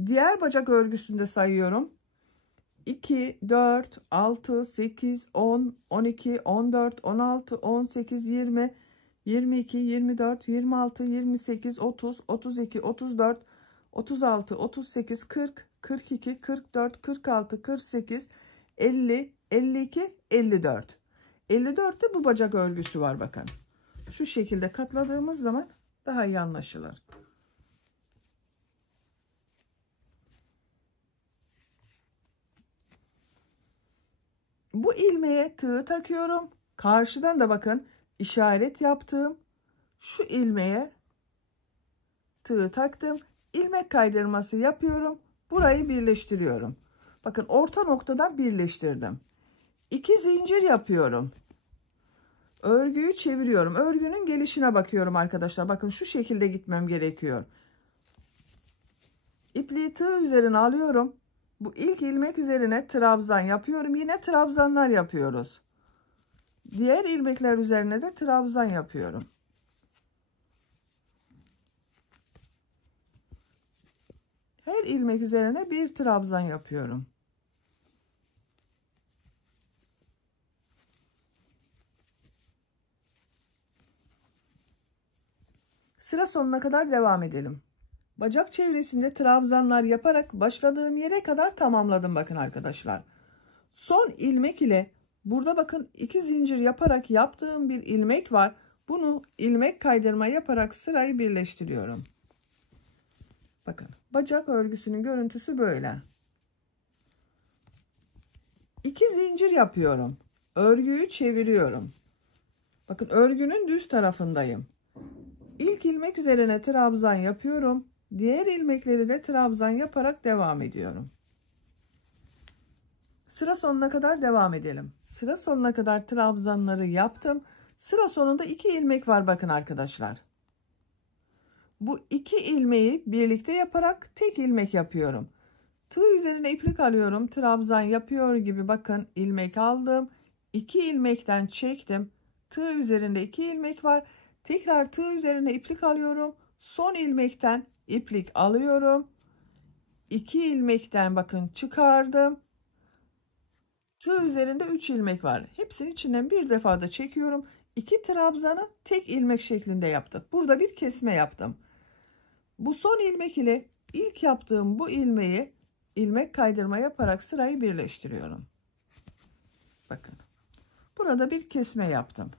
Diğer bacak örgüsünde sayıyorum. 2, 4, 6, 8, 10, 12, 14, 16, 18, 20, 22, 24, 26, 28, 30, 32, 34, 36, 38, 40, 42, 44, 46, 48, 50, 52, 54. 54'te bu bacak örgüsü var bakın. Şu şekilde katladığımız zaman daha iyi anlaşılır. Bu ilmeğe tığ takıyorum. Karşıdan da bakın işaret yaptığım şu ilmeğe tığ taktım. İlmek kaydırması yapıyorum. Burayı birleştiriyorum. Bakın orta noktadan birleştirdim. 2 zincir yapıyorum. Örgüyü çeviriyorum. Örgünün gelişine bakıyorum arkadaşlar. Bakın şu şekilde gitmem gerekiyor. İpliği tığ üzerine alıyorum. Bu ilk ilmek üzerine trabzan yapıyorum. Yine trabzanlar yapıyoruz. Diğer ilmekler üzerine de trabzan yapıyorum. Her ilmek üzerine bir trabzan yapıyorum. Sıra sonuna kadar devam edelim. Bacak çevresinde trabzanlar yaparak başladığım yere kadar tamamladım bakın arkadaşlar. Son ilmek ile burada bakın 2 zincir yaparak yaptığım bir ilmek var. Bunu ilmek kaydırma yaparak sırayı birleştiriyorum. Bakın bacak örgüsünün görüntüsü böyle. 2 zincir yapıyorum. Örgüyü çeviriyorum. Bakın örgünün düz tarafındayım. İlk ilmek üzerine trabzan yapıyorum. Diğer ilmekleri de trabzan yaparak devam ediyorum. Sıra sonuna kadar devam edelim. Sıra sonuna kadar trabzanları yaptım. Sıra sonunda 2 ilmek var bakın arkadaşlar. Bu 2 ilmeği birlikte yaparak tek ilmek yapıyorum. Tığ üzerine iplik alıyorum. Trabzan yapıyor gibi bakın ilmek aldım. 2 ilmekten çektim. Tığ üzerinde 2 ilmek var. Tekrar tığ üzerine iplik alıyorum. Son ilmekten iplik alıyorum. 2 ilmekten bakın çıkardım. Tığ üzerinde 3 ilmek var. Hepsini içinden bir defada çekiyorum. 2 trabzanı tek ilmek şeklinde yaptık. Burada bir kesme yaptım. Bu son ilmek ile ilk yaptığım bu ilmeği ilmek kaydırma yaparak sırayı birleştiriyorum. Bakın. Burada bir kesme yaptım.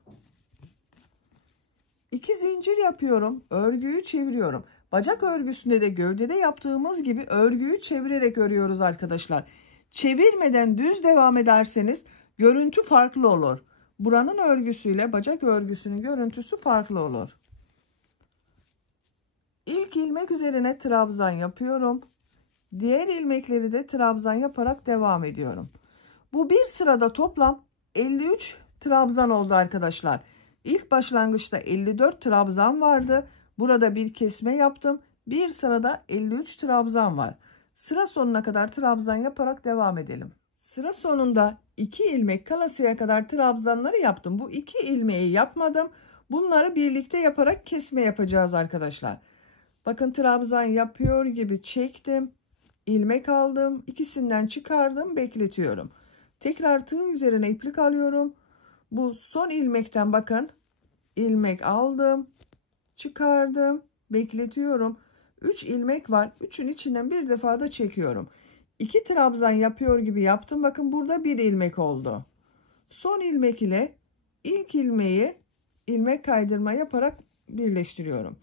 2 zincir yapıyorum. Örgüyü çeviriyorum. Bacak örgüsünde de gövdede yaptığımız gibi örgüyü çevirerek örüyoruz arkadaşlar. Çevirmeden düz devam ederseniz görüntü farklı olur. Buranın örgüsüyle bacak örgüsünün görüntüsü farklı olur. İlk ilmek üzerine trabzan yapıyorum. Diğer ilmekleri de trabzan yaparak devam ediyorum. Bu bir sırada toplam 53 trabzan oldu arkadaşlar. İlk başlangıçta 54 trabzan vardı. Burada bir kesme yaptım. Bir sırada 53 trabzan var. Sıra sonuna kadar trabzan yaparak devam edelim. Sıra sonunda 2 ilmek kalasıya kadar trabzanları yaptım. Bu 2 ilmeği yapmadım. Bunları birlikte yaparak kesme yapacağız arkadaşlar. Bakın trabzan yapıyor gibi çektim. İlmek aldım. İkisinden çıkardım. Bekletiyorum. Tekrar tığ üzerine iplik alıyorum. Bu son ilmekten bakın. İlmek aldım. Çıkardım. Bekletiyorum. 3 ilmek var. 3'ün içinden bir defa da çekiyorum. 2 trabzan yapıyor gibi yaptım. Bakın burada bir ilmek oldu. Son ilmek ile ilk ilmeği ilmek kaydırma yaparak birleştiriyorum.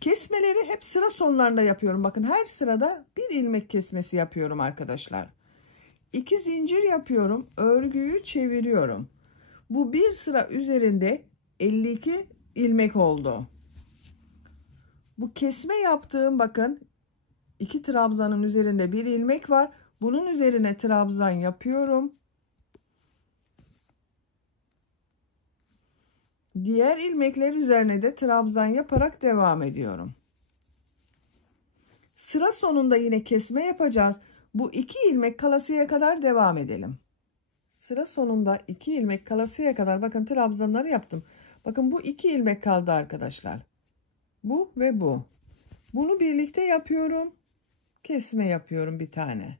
Kesmeleri hep sıra sonlarında yapıyorum. Bakın her sırada bir ilmek kesmesi yapıyorum arkadaşlar. 2 zincir yapıyorum. Örgüyü çeviriyorum. Bu bir sıra üzerinde 52 ilmek oldu. Bu kesme yaptığım bakın 2 trabzanın üzerinde bir ilmek var. Bunun üzerine trabzan yapıyorum. Diğer ilmekler üzerine de trabzan yaparak devam ediyorum. Sıra sonunda yine kesme yapacağız. Bu 2 ilmek kalasıya kadar devam edelim. Sıra sonunda 2 ilmek kalasıya kadar bakın trabzanları yaptım. Bakın bu 2 ilmek kaldı arkadaşlar. Bu ve bu. Bunu birlikte yapıyorum. Kesme yapıyorum bir tane.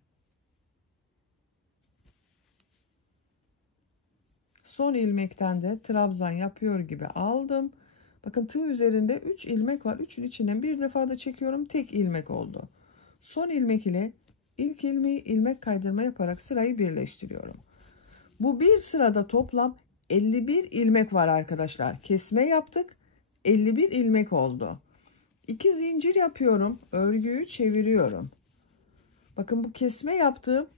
Son ilmekten de trabzan yapıyor gibi aldım. Bakın tığ üzerinde 3 ilmek var. 3'ün içinden bir defa da çekiyorum. Tek ilmek oldu. Son ilmek ile ilk ilmeği ilmek kaydırma yaparak sırayı birleştiriyorum. Bu bir sırada toplam 51 ilmek var arkadaşlar. Kesme yaptık. 51 ilmek oldu. 2 zincir yapıyorum. Örgüyü çeviriyorum. Bakın bu kesme yaptığım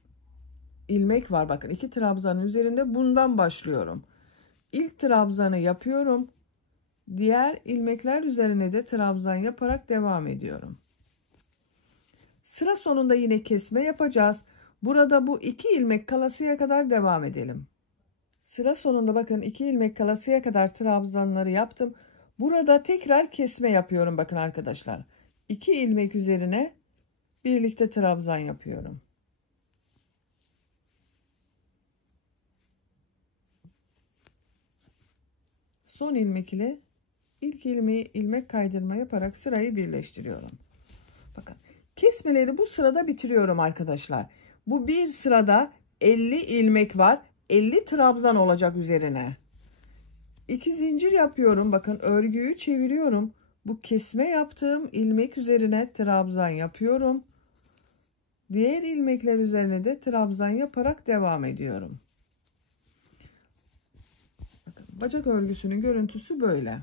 ilmek var. Bakın 2 trabzanın üzerinde bundan başlıyorum. İlk trabzanı yapıyorum. Diğer ilmekler üzerine de trabzan yaparak devam ediyorum. Sıra sonunda yine kesme yapacağız. Burada bu 2 ilmek kalasıya kadar devam edelim. Sıra sonunda bakın 2 ilmek kalasıya kadar trabzanları yaptım. Burada tekrar kesme yapıyorum bakın arkadaşlar. 2 ilmek üzerine birlikte trabzan yapıyorum. Son ilmek ile ilk ilmeği ilmek kaydırma yaparak sırayı birleştiriyorum. Bakın kesmeleri bu sırada bitiriyorum arkadaşlar. Bu bir sırada 50 ilmek var. 50 trabzan olacak üzerine. 2 zincir yapıyorum. Bakın örgüyü çeviriyorum. Bu kesme yaptığım ilmek üzerine trabzan yapıyorum. Diğer ilmekler üzerine de trabzan yaparak devam ediyorum. Bakın bacak örgüsünün görüntüsü böyle.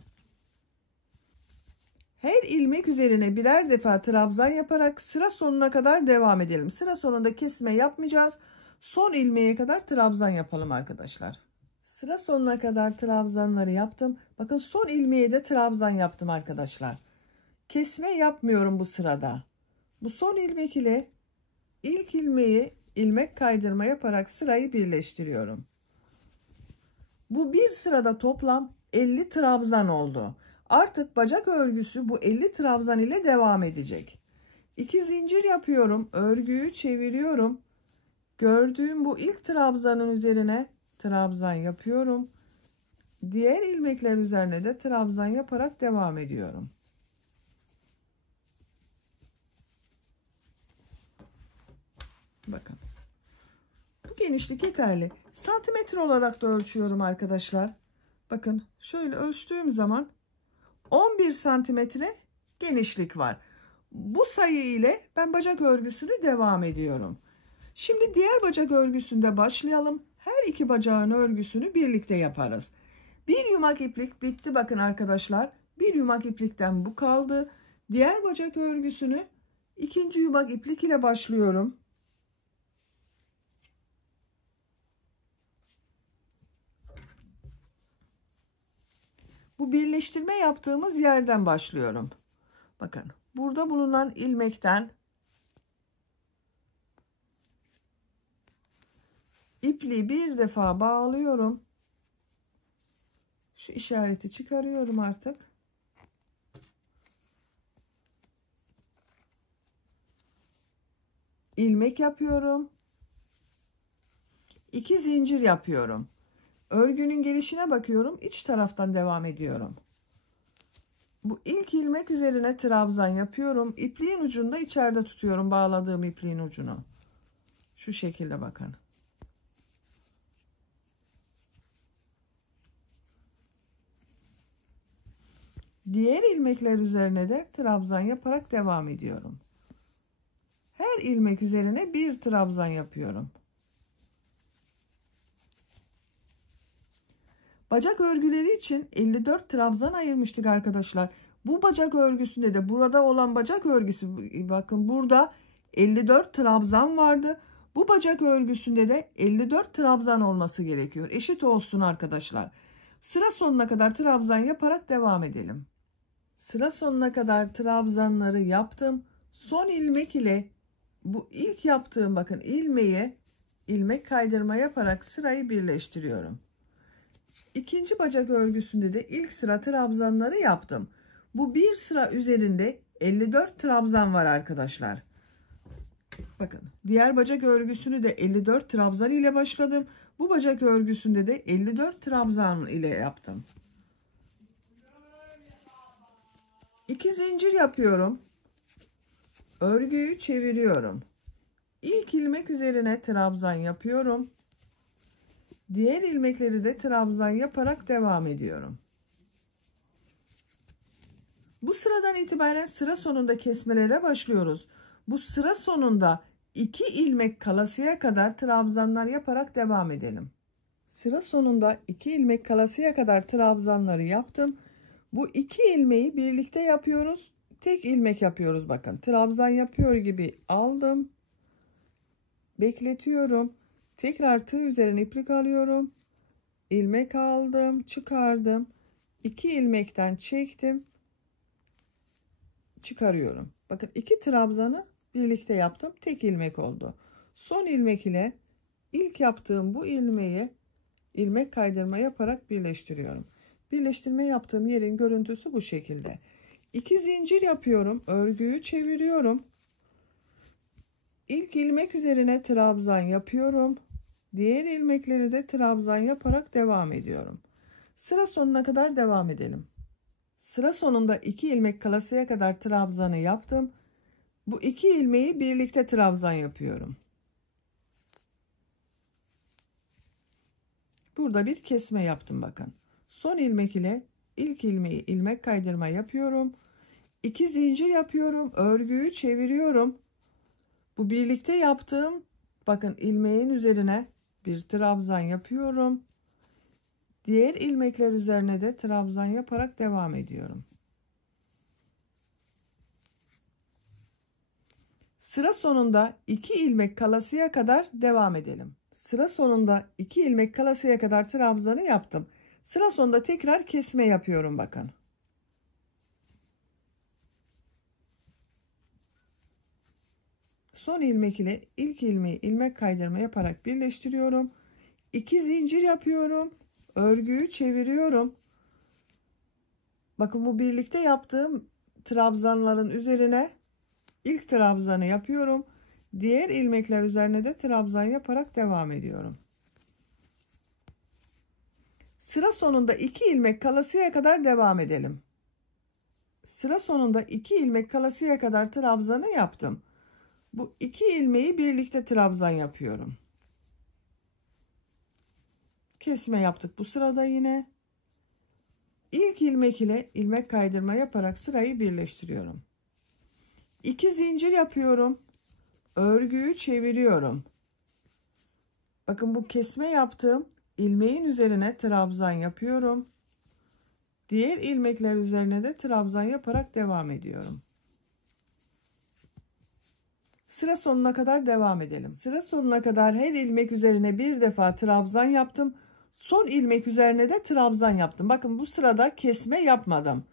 Her ilmek üzerine birer defa trabzan yaparak sıra sonuna kadar devam edelim. Sıra sonunda kesme yapmayacağız. Son ilmeğe kadar trabzan yapalım arkadaşlar. Sıra sonuna kadar trabzanları yaptım. Bakın son ilmeğe de trabzan yaptım arkadaşlar. Kesme yapmıyorum bu sırada. Bu son ilmek ile ilk ilmeği ilmek kaydırma yaparak sırayı birleştiriyorum. Bu bir sırada toplam 50 trabzan oldu. Artık bacak örgüsü bu 50 trabzan ile devam edecek. 2 zincir yapıyorum. Örgüyü çeviriyorum. Gördüğüm bu ilk trabzanın üzerine trabzan yapıyorum. Diğer ilmekler üzerine de trabzan yaparak devam ediyorum. Bakın. Bu genişlik yeterli. Santimetre olarak da ölçüyorum arkadaşlar. Bakın şöyle ölçtüğüm zaman 11 santimetre genişlik var. Bu sayı ile ben bacak örgüsünü devam ediyorum. Şimdi diğer bacak örgüsünde başlayalım. Her iki bacağın örgüsünü birlikte yaparız. Bir yumak iplik bitti bakın arkadaşlar. Bir yumak iplikten bu kaldı. Diğer bacak örgüsünü ikinci yumak iplik ile başlıyorum. Bu birleştirme yaptığımız yerden başlıyorum. Bakın burada bulunan ilmekten ipliği bir defa bağlıyorum. Şu işareti çıkarıyorum artık. İlmek yapıyorum. 2 zincir yapıyorum. Örgünün gelişine bakıyorum. İç taraftan devam ediyorum. Bu ilk ilmek üzerine trabzan yapıyorum. İpliğin ucunu da içeride tutuyorum. Bağladığım ipliğin ucunu. Şu şekilde bakın. Diğer ilmekler üzerine de trabzan yaparak devam ediyorum. Her ilmek üzerine bir trabzan yapıyorum. Bacak örgüleri için 54 trabzan ayırmıştık arkadaşlar. Bu bacak örgüsünde de burada olan bacak örgüsü bakın burada 54 trabzan vardı. Bu bacak örgüsünde de 54 trabzan olması gerekiyor. Eşit olsun arkadaşlar. Sıra sonuna kadar trabzan yaparak devam edelim. Sıra sonuna kadar trabzanları yaptım. Son ilmek ile bu ilk yaptığım bakın ilmeğe ilmek kaydırma yaparak sırayı birleştiriyorum. İkinci bacak örgüsünde de ilk sıra trabzanları yaptım. Bu bir sıra üzerinde 54 trabzan var arkadaşlar. Bakın diğer bacak örgüsünü de 54 trabzan ile başladım. Bu bacak örgüsünde de 54 trabzan ile yaptım. 2 zincir yapıyorum. Örgüyü çeviriyorum. İlk ilmek üzerine trabzan yapıyorum. Diğer ilmekleri de trabzan yaparak devam ediyorum. Bu sıradan itibaren sıra sonunda kesmelere başlıyoruz. Bu sıra sonunda 2 ilmek kalasıya kadar trabzanlar yaparak devam edelim. Sıra sonunda 2 ilmek kalasıya kadar trabzanları yaptım. Bu 2 ilmeği birlikte yapıyoruz. Tek ilmek yapıyoruz bakın. Trabzan yapıyor gibi aldım. Bekletiyorum. Tekrar tığ üzerine iplik alıyorum. İlmek aldım, çıkardım. 2 ilmekten çektim. Çıkarıyorum. Bakın 2 trabzanı birlikte yaptım. Tek ilmek oldu. Son ilmek ile ilk yaptığım bu ilmeği ilmek kaydırma yaparak birleştiriyorum. Birleştirme yaptığım yerin görüntüsü bu şekilde. 2 zincir yapıyorum. Örgüyü çeviriyorum. İlk ilmek üzerine trabzan yapıyorum. Diğer ilmekleri de trabzan yaparak devam ediyorum. Sıra sonuna kadar devam edelim. Sıra sonunda 2 ilmek kalasıya kadar trabzanı yaptım. Bu 2 ilmeği birlikte trabzan yapıyorum. Burada bir kesme yaptım bakın. Son ilmek ile ilk ilmeği ilmek kaydırma yapıyorum. 2 zincir yapıyorum. Örgüyü çeviriyorum. Bu birlikte yaptığım bakın ilmeğin üzerine bir trabzan yapıyorum. Diğer ilmekler üzerine de trabzan yaparak devam ediyorum. Sıra sonunda 2 ilmek kalasıya kadar devam edelim. Sıra sonunda 2 ilmek kalasıya kadar trabzanı yaptım. Sıra sonunda tekrar kesme yapıyorum bakın. Son ilmek ile ilk ilmeği ilmek kaydırma yaparak birleştiriyorum. 2 zincir yapıyorum. Örgüyü çeviriyorum. Bakın bu birlikte yaptığım trabzanların üzerine ilk trabzanı yapıyorum. Diğer ilmekler üzerine de trabzan yaparak devam ediyorum. Sıra sonunda 2 ilmek kalasıya kadar devam edelim. Sıra sonunda 2 ilmek kalasıya kadar trabzanı yaptım. Bu 2 ilmeği birlikte trabzan yapıyorum. Kesme yaptık bu sırada yine. İlk ilmek ile ilmek kaydırma yaparak sırayı birleştiriyorum. 2 zincir yapıyorum. Örgüyü çeviriyorum. Bakın bu kesme yaptığım ilmeğin üzerine trabzan yapıyorum. Diğer ilmekler üzerine de trabzan yaparak devam ediyorum. Sıra sonuna kadar devam edelim. Sıra sonuna kadar her ilmek üzerine bir defa trabzan yaptım. Son ilmek üzerine de trabzan yaptım. Bakın bu sırada kesme yapmadım.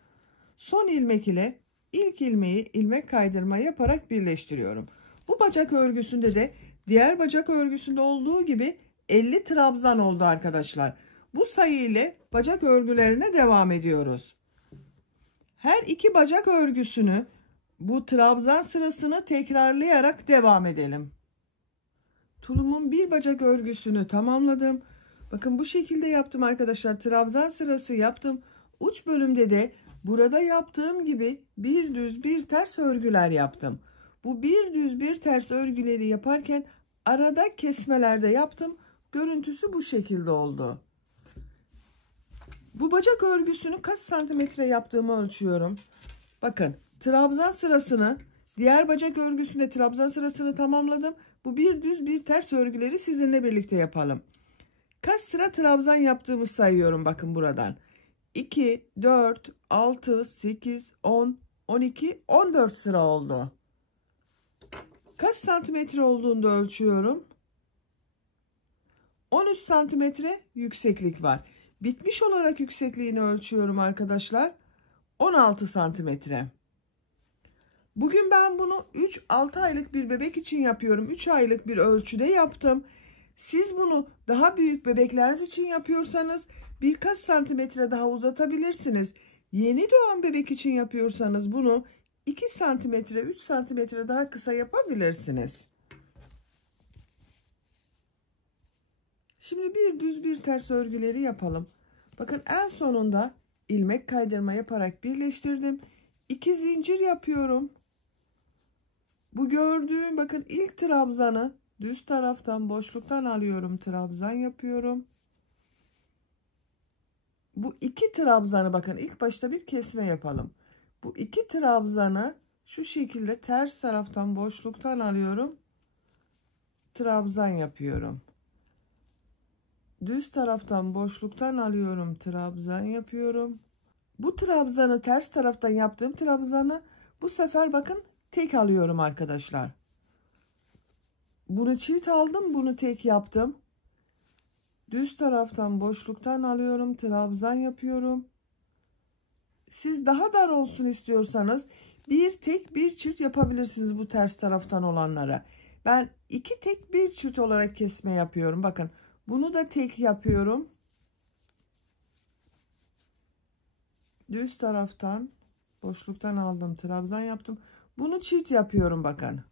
Son ilmek ile ilk ilmeği ilmek kaydırma yaparak birleştiriyorum. Bu bacak örgüsünde de diğer bacak örgüsünde olduğu gibi 50 trabzan oldu arkadaşlar. Bu sayı ile bacak örgülerine devam ediyoruz. Her iki bacak örgüsünü bu trabzan sırasını tekrarlayarak devam edelim. Tulumun bir bacak örgüsünü tamamladım. Bakın bu şekilde yaptım arkadaşlar. Trabzan sırası yaptım. Uç bölümde de burada yaptığım gibi bir düz bir ters örgüler yaptım. Bu bir düz bir ters örgüleri yaparken arada kesmelerde yaptım. Görüntüsü bu şekilde oldu. Bu bacak örgüsünü kaç santimetre yaptığımı ölçüyorum. Bakın trabzan sırasını diğer bacak örgüsünde trabzan sırasını tamamladım. Bu bir düz bir ters örgüleri sizinle birlikte yapalım. Kaç sıra trabzan yaptığımı sayıyorum bakın buradan. 2, 4, 6, 8, 10, 12, 14 sıra oldu. Kaç santimetre olduğunu da ölçüyorum. 13 santimetre yükseklik var. Bitmiş olarak yüksekliğini ölçüyorum arkadaşlar. 16 santimetre. Bugün ben bunu 3-6 aylık bir bebek için yapıyorum. 3 aylık bir ölçüde yaptım. Siz bunu daha büyük bebekleriniz için yapıyorsanız birkaç santimetre daha uzatabilirsiniz. Yeni doğan bebek için yapıyorsanız bunu 2 santimetre 3 santimetre daha kısa yapabilirsiniz. Şimdi bir düz bir ters örgüleri yapalım. Bakın en sonunda ilmek kaydırma yaparak birleştirdim. 2 zincir yapıyorum. Bu gördüğüm bakın ilk trabzanı düz taraftan boşluktan alıyorum, trabzan yapıyorum. Bu iki trabzanı bakın ilk başta bir kesme yapalım. Bu iki trabzanı şu şekilde ters taraftan boşluktan alıyorum. Trabzan yapıyorum. Düz taraftan boşluktan alıyorum. Trabzan yapıyorum. Bu trabzanı ters taraftan yaptığım trabzanı bu sefer bakın tek alıyorum arkadaşlar. Bunu çift aldım. Bunu tek yaptım. Düz taraftan boşluktan alıyorum. Trabzan yapıyorum. Siz daha dar olsun istiyorsanız bir tek bir çift yapabilirsiniz bu ters taraftan olanlara. Ben iki tek bir çift olarak kesme yapıyorum. Bakın bunu da tek yapıyorum. Düz taraftan boşluktan aldım. Trabzan yaptım. Bunu çift yapıyorum bakın.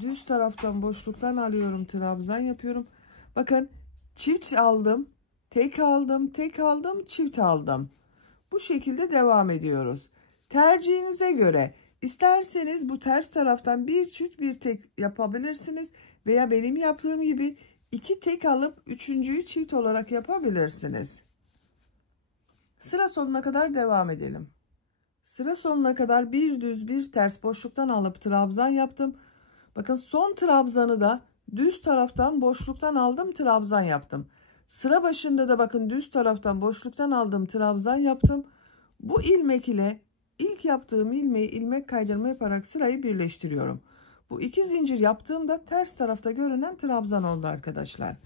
Düz taraftan boşluktan alıyorum. Trabzan yapıyorum. Bakın çift aldım. Tek aldım. Tek aldım. Çift aldım. Bu şekilde devam ediyoruz. Tercihinize göre isterseniz bu ters taraftan bir çift bir tek yapabilirsiniz. Veya benim yaptığım gibi iki tek alıp üçüncüyü çift olarak yapabilirsiniz. Sıra sonuna kadar devam edelim. Sıra sonuna kadar bir düz bir ters boşluktan alıp trabzan yaptım. Bakın son trabzanı da düz taraftan boşluktan aldım, trabzan yaptım. Sıra başında da bakın düz taraftan boşluktan aldım, trabzan yaptım. Bu ilmek ile ilk yaptığım ilmeği ilmek kaydırma yaparak sırayı birleştiriyorum. Bu iki zincir yaptığımda ters tarafta görünen trabzan oldu arkadaşlar.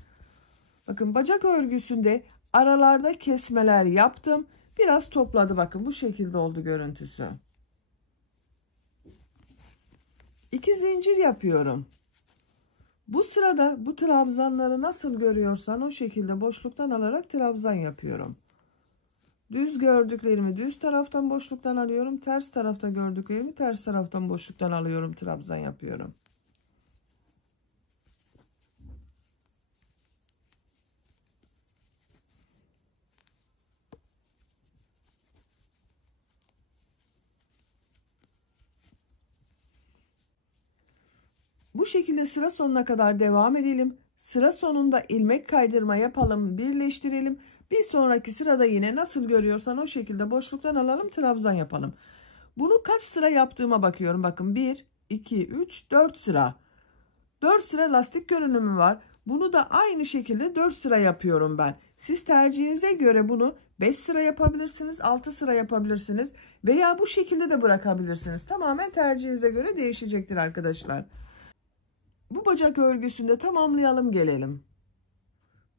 Bakın bacak örgüsünde aralarda kesmeler yaptım. Biraz topladı bakın bu şekilde oldu görüntüsü. 2 zincir yapıyorum. Bu sırada bu trabzanları nasıl görüyorsan o şekilde boşluktan alarak trabzan yapıyorum. Düz gördüklerimi düz taraftan boşluktan alıyorum. Ters tarafta gördüklerimi ters taraftan boşluktan alıyorum. Trabzan yapıyorum. Bu şekilde sıra sonuna kadar devam edelim. Sıra sonunda ilmek kaydırma yapalım, birleştirelim. Bir sonraki sırada yine nasıl görüyorsan o şekilde boşluktan alalım, trabzan yapalım. Bunu kaç sıra yaptığıma bakıyorum. Bakın 1, 2, 3, 4 sıra. 4 sıra lastik görünümü var. Bunu da aynı şekilde 4 sıra yapıyorum ben. Siz tercihinize göre bunu 5 sıra yapabilirsiniz, 6 sıra yapabilirsiniz veya bu şekilde de bırakabilirsiniz. Tamamen tercihinize göre değişecektir arkadaşlar. Bu bacak örgüsünde tamamlayalım gelelim.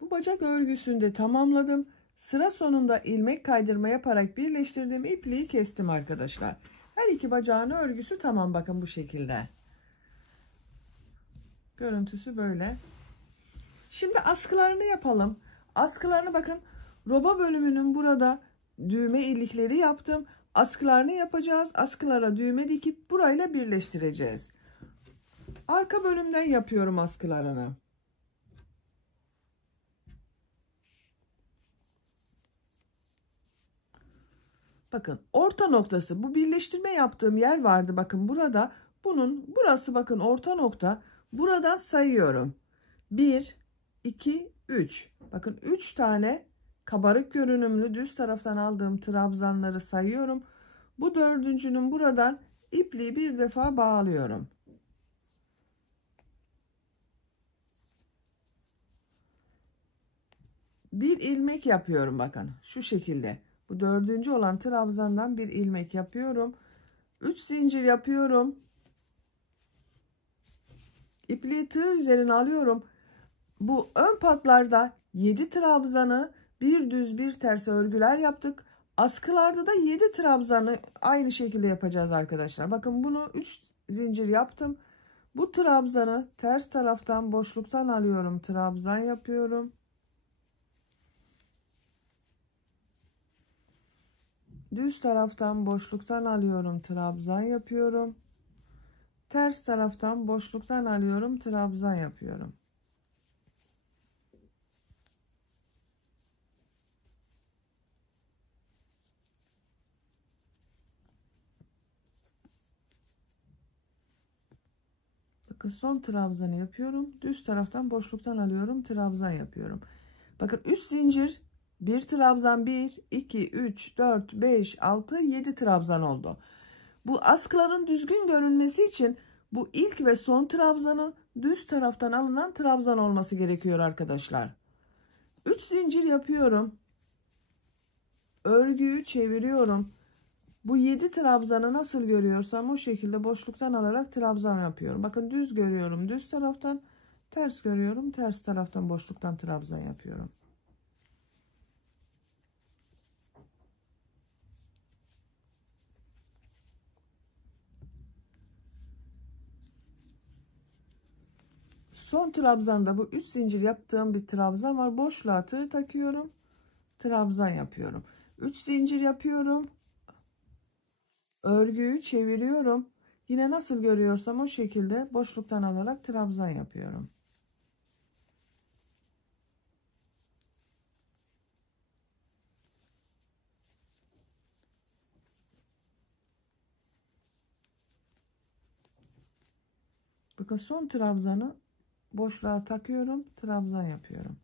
Bu bacak örgüsünde tamamladım. Sıra sonunda ilmek kaydırma yaparak birleştirdiğim ipliği kestim arkadaşlar. Her iki bacağın örgüsü tamam bakın bu şekilde. Görüntüsü böyle. Şimdi askılarını yapalım. Askılarını bakın roba bölümünün burada düğme ilikleri yaptım. Askılarını yapacağız. Askılara düğme dikip burayla birleştireceğiz. Arka bölümden yapıyorum askılarını. Bakın orta noktası bu birleştirme yaptığım yer vardı. Bakın burada burası bakın orta nokta. Buradan sayıyorum. 1, 2, 3. Bakın 3 tane kabarık görünümlü düz taraftan aldığım trabzanları sayıyorum. Bu dördüncünün buradan ipliği bir defa bağlıyorum. Bir ilmek yapıyorum bakın şu şekilde. Bu dördüncü olan trabzandan bir ilmek yapıyorum. 3 zincir yapıyorum. İpliği tığ üzerine alıyorum. Bu ön patlarda 7 trabzanı bir düz bir ters örgüler yaptık. Askılarda da 7 trabzanı aynı şekilde yapacağız arkadaşlar. Bakın bunu 3 zincir yaptım. Bu trabzanı ters taraftan boşluktan alıyorum. Trabzan yapıyorum. Düz taraftan boşluktan alıyorum. Trabzan yapıyorum. Ters taraftan boşluktan alıyorum. Trabzan yapıyorum. Bakın son trabzanı yapıyorum. Düz taraftan boşluktan alıyorum. Trabzan yapıyorum. Bakın 3 zincir, 1 trabzan, 1, 2, 3, 4, 5, 6, 7 trabzan oldu. Bu askıların düzgün görünmesi için bu ilk ve son trabzanın düz taraftan alınan trabzan olması gerekiyor arkadaşlar. 3 zincir yapıyorum. Örgüyü çeviriyorum. Bu 7 trabzanı nasıl görüyorsam o şekilde boşluktan alarak trabzan yapıyorum. Bakın düz görüyorum düz taraftan, ters görüyorum ters taraftan boşluktan trabzan yapıyorum. Son trabzanda bu 3 zincir yaptığım bir trabzan var. Boşluğa tığ takıyorum. Trabzan yapıyorum. 3 zincir yapıyorum. Örgüyü çeviriyorum. Yine nasıl görüyorsam o şekilde boşluktan alarak trabzan yapıyorum. Bakın son trabzanı boşluğa takıyorum. Trabzan yapıyorum.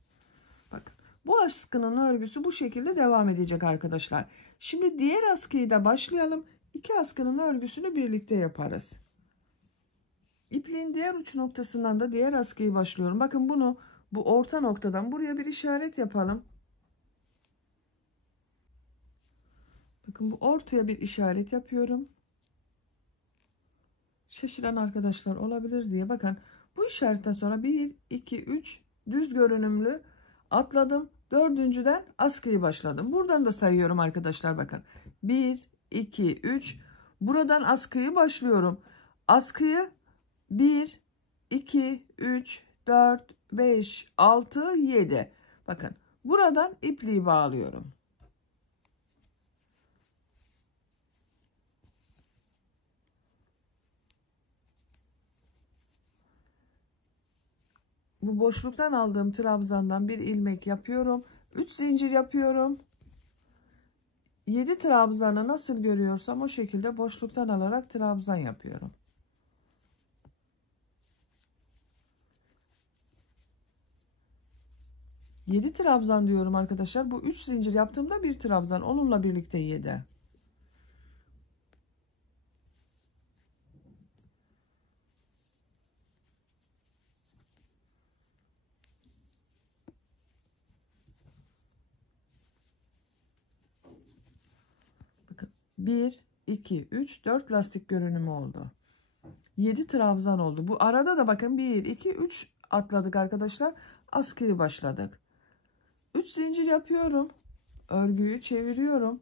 Bakın bu askının örgüsü bu şekilde devam edecek arkadaşlar. Şimdi diğer askıyı da başlayalım. İki askının örgüsünü birlikte yaparız. İpliğin diğer uç noktasından da diğer askıyı başlıyorum. Bakın bunu bu orta noktadan buraya bir işaret yapalım. Bakın bu ortaya bir işaret yapıyorum. Şaşıran arkadaşlar olabilir diye bakın bu işaretten sonra 1 2 3 düz görünümlü atladım. Dördüncüden askıyı başladım. Buradan da sayıyorum arkadaşlar bakın. 1 2 3 buradan askıyı başlıyorum. Askıyı 1 2 3 4 5 6 7 bakın buradan ipliği bağlıyorum. Bu boşluktan aldığım trabzandan bir ilmek yapıyorum. 3 zincir yapıyorum. 7 trabzanı nasıl görüyorsam o şekilde boşluktan alarak trabzan yapıyorum. Yedi trabzan diyorum arkadaşlar. Bu 3 zincir yaptığımda bir trabzan. Onunla birlikte 7. Bakın 1 2 3 4 lastik görünümü oldu. 7 trabzan oldu. Bu arada da bakın 1 2 3 atladık arkadaşlar. Askıyı başladık. 3 zincir yapıyorum. Örgüyü çeviriyorum.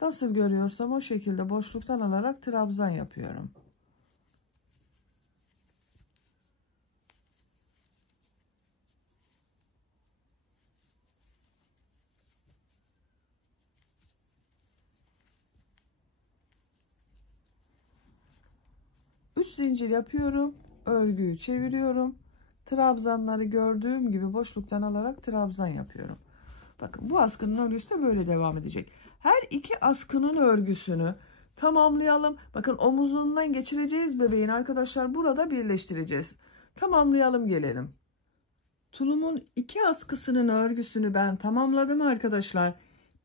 Nasıl görüyorsam o şekilde boşluktan alarak trabzan yapıyorum. Üç zincir yapıyorum. Örgüyü çeviriyorum. Trabzanları gördüğüm gibi boşluktan alarak trabzan yapıyorum. Bakın bu askının örgüsü de böyle devam edecek. Her iki askının örgüsünü tamamlayalım. Bakın omuzundan geçireceğiz bebeğin arkadaşlar. Burada birleştireceğiz. Tamamlayalım gelelim. Tulumun iki askısının örgüsünü ben tamamladım arkadaşlar.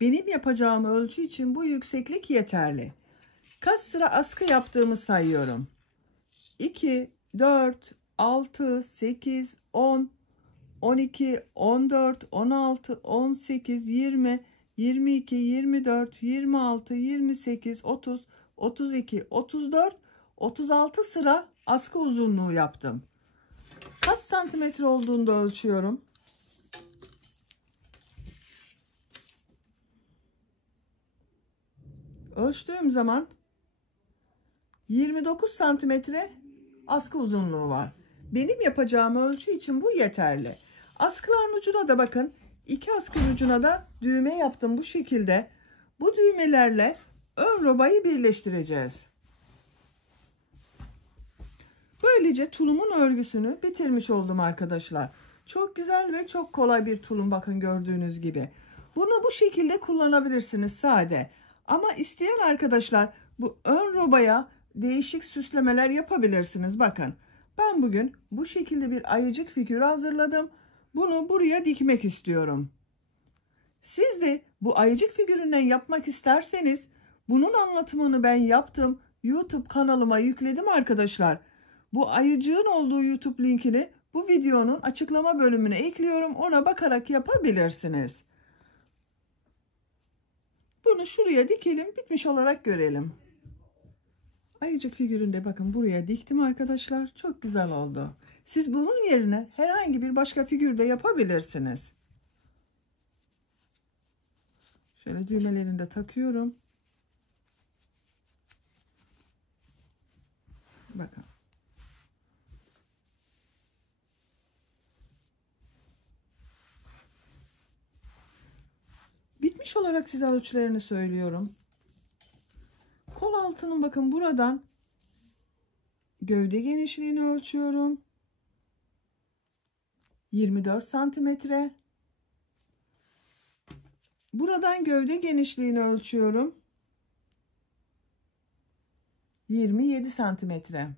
Benim yapacağım ölçü için bu yükseklik yeterli. Kaç sıra askı yaptığımı sayıyorum. 2, 4, 6, 8, 10, 12, 14, 16, 18, 20, 22, 24, 26, 28, 30, 32, 34, 36 sıra askı uzunluğu yaptım. Kaç santimetre olduğunu da ölçüyorum. Ölçtüğüm zaman 29 santimetre askı uzunluğu var. Benim yapacağım ölçü için bu yeterli. Askıların ucuna da bakın. İki askının ucuna da düğme yaptım bu şekilde. Bu düğmelerle ön robayı birleştireceğiz. Böylece tulumun örgüsünü bitirmiş oldum arkadaşlar. Çok güzel ve çok kolay bir tulum bakın gördüğünüz gibi. Bunu bu şekilde kullanabilirsiniz sade. Ama isteyen arkadaşlar bu ön robaya değişik süslemeler yapabilirsiniz. Bakın Ben bugün bu şekilde bir ayıcık figürü hazırladım. Bunu buraya dikmek istiyorum. Siz de bu ayıcık figüründen yapmak isterseniz bunun anlatımını ben yaptım. YouTube kanalıma yükledim arkadaşlar. Bu ayıcığın olduğu YouTube linkini bu videonun açıklama bölümüne ekliyorum. Ona bakarak yapabilirsiniz. Bunu şuraya dikelim, bitmiş olarak görelim. Ayıcık figüründe bakın buraya diktim arkadaşlar. Çok güzel oldu. Siz bunun yerine herhangi bir başka figür de yapabilirsiniz. Şöyle düğmelerini de takıyorum. Bakın. Bitmiş olarak size ölçülerini söylüyorum. Kol altının bakın buradan gövde genişliğini ölçüyorum. 24 santimetre. Buradan gövde genişliğini ölçüyorum. 27 santimetre.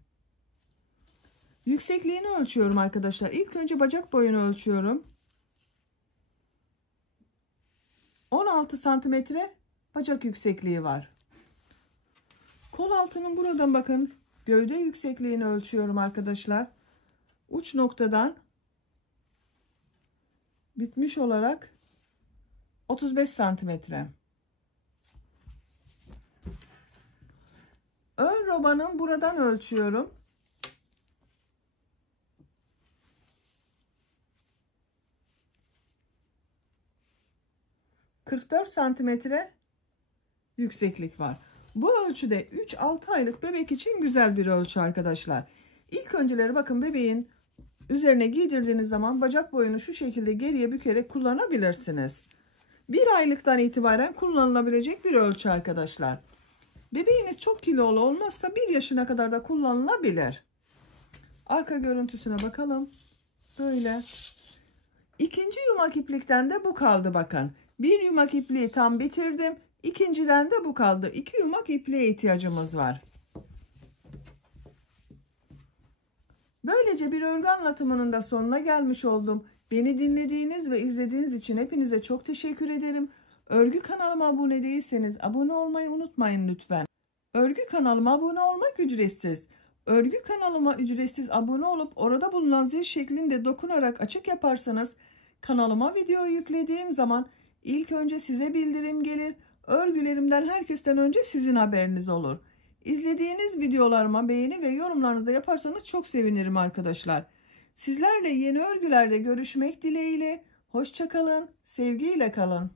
Yüksekliğini ölçüyorum arkadaşlar. İlk önce bacak boyunu ölçüyorum. 16 santimetre bacak yüksekliği var. Kol altının buradan bakın gövde yüksekliğini ölçüyorum arkadaşlar. Uç noktadan bitmiş olarak 35 santimetre. Ön robanın buradan ölçüyorum. 44 santimetre yükseklik var. Bu ölçüde 3-6 aylık bebek için güzel bir ölçü arkadaşlar. İlk önceleri bakın bebeğin üzerine giydirdiğiniz zaman bacak boyunu şu şekilde geriye bükerek kullanabilirsiniz. 1 aylıktan itibaren kullanılabilecek bir ölçü arkadaşlar. Bebeğiniz çok kilolu olmazsa 1 yaşına kadar da kullanılabilir. Arka görüntüsüne bakalım. Böyle. İkinci yumak iplikten de bu kaldı bakın. Bir yumak ipliği tam bitirdim. İkinciden de bu kaldı. 2 yumak ipliğe ihtiyacımız var. Böylece bir örgü anlatımının da sonuna gelmiş oldum. Beni dinlediğiniz ve izlediğiniz için hepinize çok teşekkür ederim. Örgü kanalıma abone değilseniz abone olmayı unutmayın lütfen. Örgü kanalıma abone olmak ücretsiz. Örgü kanalıma ücretsiz abone olup orada bulunan zil şeklinde dokunarak açık yaparsanız kanalıma video yüklediğim zaman ilk önce size bildirim gelir. Örgülerimden herkesten önce sizin haberiniz olur. İzlediğiniz videolarıma beğeni ve yorumlarınızı da yaparsanız çok sevinirim arkadaşlar. Sizlerle yeni örgülerde görüşmek dileğiyle. Hoşça kalın, sevgiyle kalın.